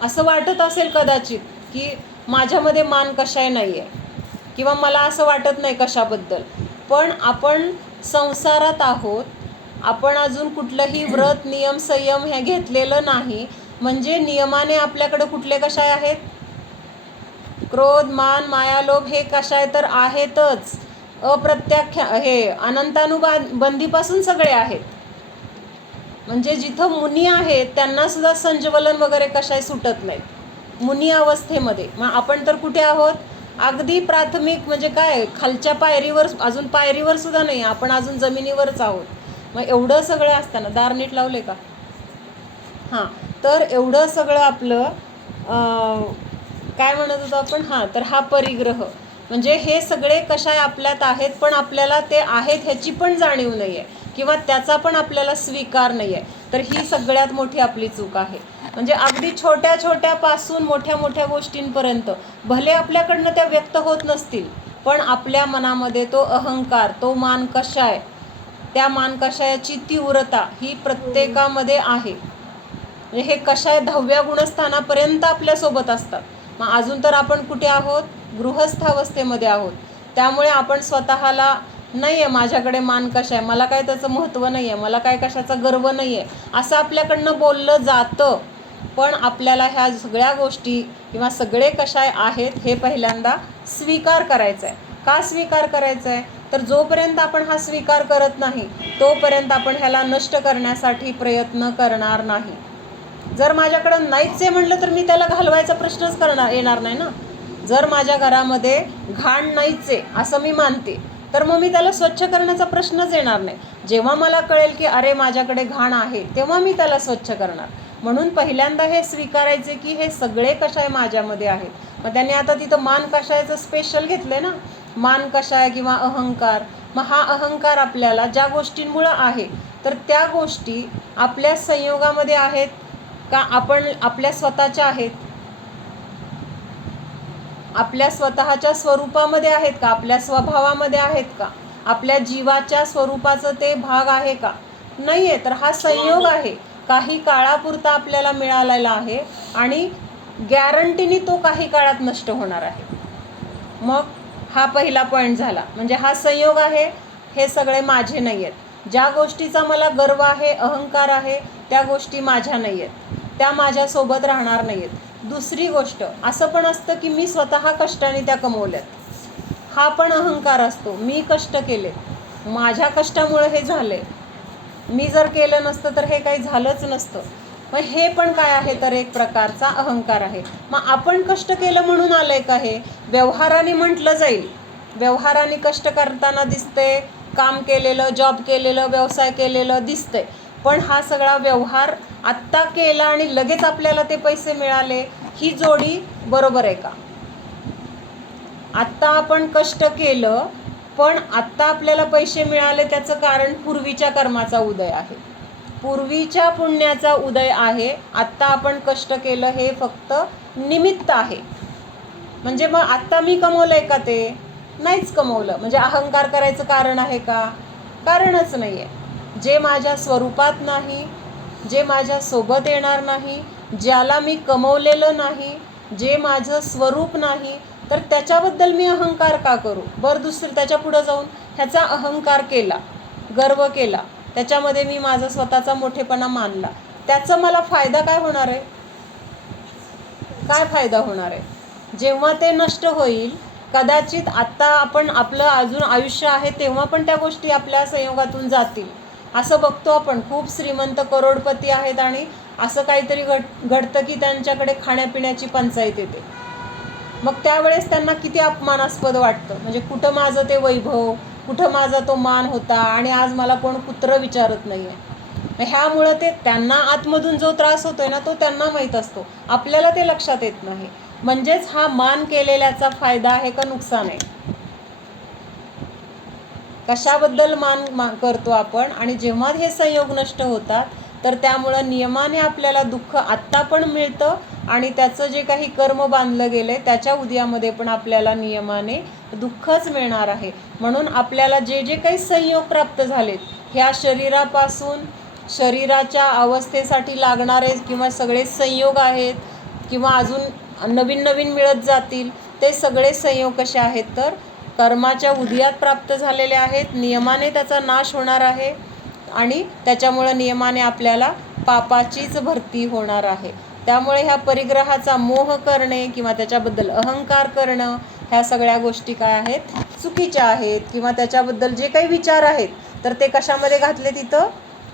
असं वाटत असेल कदाचित की माझ्यामध्ये मान कशाही नाही आहे, किंवा मला असं वाटत नाही कशाबद्दल. पण आपण संसारात आहोत, आपण अजून कुठलंही व्रत, नियम, संयम हे घेतलेलं नाही. म्हणजे नियमाने आपल्याकडे कुठले कशाय आहेत, क्रोध, मान, माया, लोभ हे कशाय तर आहेतच. अप्रत्याख्या हे अनंतानुबंधीपासून सगळे आहेत. म्हणजे जिथं मुनी आहेत त्यांना सुद्धा संजवलन वगैरे कशाय सुटत नाहीत मुनी अवस्थेमध्ये. मग आपण तर कुठे आहोत, अगदी प्राथमिक म्हणजे काय, खालच्या पायरीवर, अजून पायरीवर सुद्धा नाही, आपण अजून जमिनीवरच आहोत. मग एवढं सगळं असताना, दार नीट लावले का? हां, तर एवढं सगळं आपलं काय म्हणत होतो आपण, हां, तर हा परिग्रह म्हणजे हे सगळे कशाय आपल्यात आहेत, पण आपल्याला ते आहेत ह्याची पण जाणीव नाही आहे, किंवा त्याचा पण आपल्याला स्वीकार नाही आहे. तर ही सगळ्यात मोठी आपली चूक आहे. म्हणजे अगदी छोट्या छोट्यापासून मोठ्या मोठ्या गोष्टींपर्यंत भले आपल्याकडनं त्या व्यक्त होत नसतील, पण आपल्या मनामध्ये तो अहंकार, तो मान कशाय, त्या मान कशायाची तीव्रता ही प्रत्येकामध्ये आहे. म्हणजे हे कशाय 10व्या गुणस्थानापर्यंत आपल्यासोबत असतात. मग अजून तर आपण कुठे आहोत, गृहस्थावस्थेमध्ये आहोत. त्यामुळे आपण स्वतःला नाही आहे, माझ्याकडे मान कशा आहे, मला काय त्याचं महत्त्व नाही आहे, मला काय कशाचा गर्व नाही आहे, असं आपल्याकडनं बोललं जातं. पण आपल्याला ह्या सगळ्या गोष्टी किंवा सगळे कशाय आहेत हे पहिल्यांदा स्वीकार करायचं आहे. का स्वीकार करायचं आहे, तर जोपर्यंत आपण हा स्वीकार करत नाही तोपर्यंत आपण ह्याला नष्ट करण्यासाठी प्रयत्न करणार नाही. जर माझ्याकडं नाहीच आहे म्हणलं तर मी त्याला घालवायचा प्रश्नच येणार नाही ना. जर माझ्या घरामध्ये घाण नाहीच आहे असं मी मानते तर मग मी त्याला स्वच्छ करण्याचा प्रश्नच येणार नाही. जेव्हा मला कळेल की अरे माझ्याकडे घाण आहे तेव्हा मी त्याला स्वच्छ करणार. म्हणून पहिल्यांदा हे स्वीकारायचे की हे सगळे कषाय माझ्यामध्ये आहेत. मग त्यांनी आता तिथं मान कषायचं स्पेशल घेतलंय ना, मान कषाय किंवा अहंकार. मग हा अहंकार आपल्याला ज्या गोष्टींमुळं आहे तर त्या गोष्टी आपल्या संयोगामध्ये आहेत का, आपण आपल्या स्वतःच्या आहेत, आपल्या स्वतःच्या स्वरूपामध्ये आहेत का, आपल्या स्वभावामध्ये आहेत का, आपल्या जीवाच्या स्वरूपाचं ते भाग आहे का, नाही आहे. तर हा संयोग आहे, काही काळापुरता आपल्याला मिळालेला आहे आणि गॅरंटीने तो काही काळात नष्ट होणार आहे. मग हा पहिला पॉईंट झाला. म्हणजे हा संयोग आहे, हे सगळे माझे नाही आहेत. ज्या गोष्टीचा मला गर्व आहे, अहंकार आहे, त्या गोष्टी माझ्या नाही आहेत, त्या माझ्यासोबत राहणार नाही आहेत. दुसरी गोष्ट असं पण असतं की मी स्वतः कष्टाने त्या कमवल्यात, हा पण अहंकार असतो. मी कष्ट केले, माझ्या कष्टामुळे हे झाले, मी जर केलं नसतं तर हे काही झालंच नसतं. मग हे पण काय आहे तर एक प्रकारचा अहंकार आहे. मग आपण कष्ट केलं म्हणून आलंय का, हे व्यवहाराने म्हटलं जाईल. व्यवहाराने कष्ट करताना दिसतंय, काम केलेलं, जॉब केलेलं, व्यवसाय केलेलं दिसतंय. पण हा सगळा व्यवहार आत्ता केला आणि लगेच आपल्याला ते पैसे मिळाले, ही जोडी बरोबर आहे का? आत्ता आपण कष्ट केलं पण आत्ता आपल्याला पैसे मिळाले, त्याचं कारण पूर्वीच्या कर्माचा उदय आहे, पूर्वीच्या पुण्याचा उदय आहे. आत्ता आपण कष्ट केलं हे फक्त निमित्त आहे. म्हणजे मग आत्ता मी कमवलंय का, ते नाहीच कमवलं. म्हणजे अहंकार करायचं कारण आहे का? कारणच नाही आहे. जे माझ्या स्वरूपात नाही, जे माझ्या सोबत येणार नाही, ज्याला मी कमवलेलं नाही, जे माझं स्वरूप नाही, तर त्याच्याबद्दल मी अहंकार का करू? बरं, दुसरं त्याच्या पुढं जाऊन ह्याचा अहंकार केला, गर्व केला, त्याच्यामध्ये मी माझा स्वतःचा मोठेपणा मानला, त्याचा मला फायदा काय होणार आहे? काय फायदा होणार आहे? जेव्हा ते नष्ट होईल, कदाचित आत्ता आपण आपलं अजून आयुष्य आहे तेव्हा पण त्या गोष्टी आपल्या संयोगातून जातील. असं बघतो आपण, खूप श्रीमंत करोडपती आहेत आणि असं काहीतरी घडतं की त्यांच्याकडे खाण्यापिण्याची पंचायत येते. मग त्यावेळेस त्यांना किती अपमानास्पद वाटतं. म्हणजे कुठं माझं ते वैभव, कुठं माझा तो मान होता आणि आज मला कोण कुत्रं विचारत नाही आहे. ह्यामुळं ते त्यांना आतमधून जो त्रास होतोय ना तो त्यांना माहीत असतो, आपल्याला ते लक्षात येत नाही. म्हणजेच हा मान केलेल्याचा फायदा आहे का नुकसान आहे? कशाबद्दल मान करतो आपण? आणि जेव्हा हे संयोग नष्ट होतात तर त्यामुळं नियमाने आपल्याला दुःख आत्ता पण मिळतं आणि त्याचं जे काही कर्म बांधलं गेलं त्याच्या उद्यामध्ये पण आपल्याला नियमाने दुःखच मिळणार आहे. म्हणून आपल्याला जे जे काही संयोग प्राप्त झालेत, ह्या शरीरापासून शरीराच्या अवस्थेसाठी लागणारे किंवा सगळे संयोग आहेत किंवा अजून नवीन नवीन मिळत जातील, ते सगळे संयोग कसे आहेत तर कर्माच्या उदयात प्राप्त झालेले आहेत. नियमाने त्याचा नाश होणार आहे आणि त्याच्यामुळं नियमाने आपल्याला पापाचीच भरती होणार आहे. त्यामुळे ह्या परिग्रहाचा मोह करणे किंवा त्याच्याबद्दल अहंकार करणं, ह्या सगळ्या गोष्टी काय आहेत? चुकीच्या आहेत. किंवा त्याच्याबद्दल जे काही विचार आहेत तर ते कशामध्ये घातले? तिथं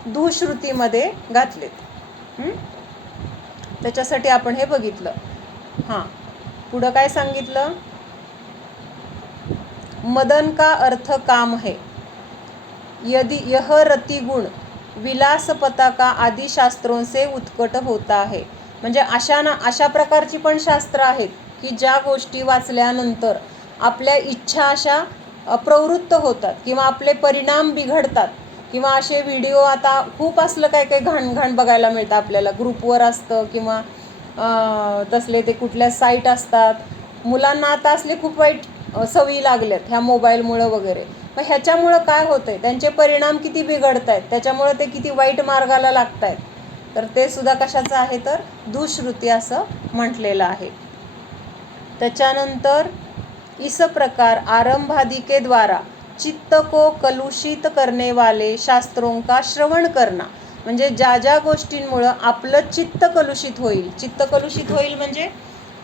दुःश्रुतीमध्ये घातलेत. त्याच्यासाठी आपण हे बघितलं. हां, पुढं काय सांगितलं? मदन का अर्थ काम है, यदि यह रति गुण विलास पताका आदि शास्त्रों से उत्कट होता है. म्हणजे अशा प्रकारची पण शास्त्र आहेत की ज्या गोष्टी वाचल्यानंतर आपल्या इच्छा अशा प्रवृत्त होतात किंवा आपले परिणाम बिघडतात. किंवा असे व्हिडिओ आता खूप असलं काय काय घाण बघायला मिळतं आपल्याला, ग्रुपवर असतं किंवा तसले ते कुठल्या साईट असतात. मुलांना आता असले खूप वाईट सवयी लागल्यात ह्या मोबाईलमुळं वगैरे. मग ह्याच्यामुळं काय होतंय? त्यांचे परिणाम किती बिघडत आहेत, त्याच्यामुळं ते किती वाईट मार्गाला लागत आहेत. तर ते सुद्धा कशाचं आहे तर दुःश्रुती असं म्हटलेलं आहे. त्याच्यानंतर इस प्रकार आरंभादि के द्वारा चित्त को कलुषित करने वाले शास्त्रों का श्रवण करना. म्हणजे ज्या ज्या गोष्टींमुळं आपलं चित्त कलुषित होईल. चित्त कलुषित होईल म्हणजे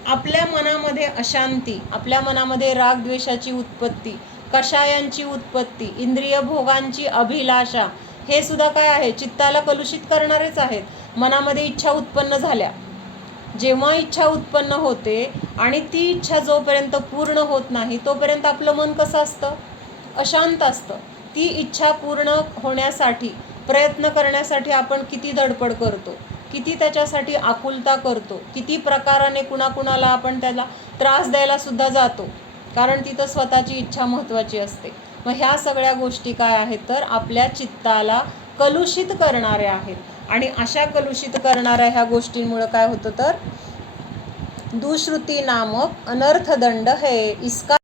आपल्या मनामध्ये अशांती, आपल्या मनामध्ये रागद्वेषाची उत्पत्ती, कषायांची उत्पत्ती, इंद्रिय भोगांची अभिलाषा, हे सुद्धा काय आहे, चित्ताला कलुषित करणारेच आहेत. मनामध्ये इच्छा उत्पन्न झाल्या, जेव्हा इच्छा उत्पन्न होते आणि ती इच्छा जोपर्यंत पूर्ण होत नाही तोपर्यंत आपलं मन कसं असतं, अशांत असतं. ती इच्छा पूर्ण होण्यासाठी प्रयत्न करण्यासाठी आपण किती धडपड करतो, किती त्याच्यासाठी आकुलता करतो, किती प्रकाराने कुणाकुणाला आपण त्याला त्रास द्यायला सुद्धा जातो, कारण तिथं स्वतःची इच्छा महत्त्वाची असते. मग ह्या सगळ्या गोष्टी काय आहेत तर आपल्या चित्ताला कलुषित करणाऱ्या आहेत. आणि अशा कलुषित करणाऱ्या ह्या गोष्टींमुळं काय होतं तर दुष्श्रुती नामक अनर्थदंड है, इसका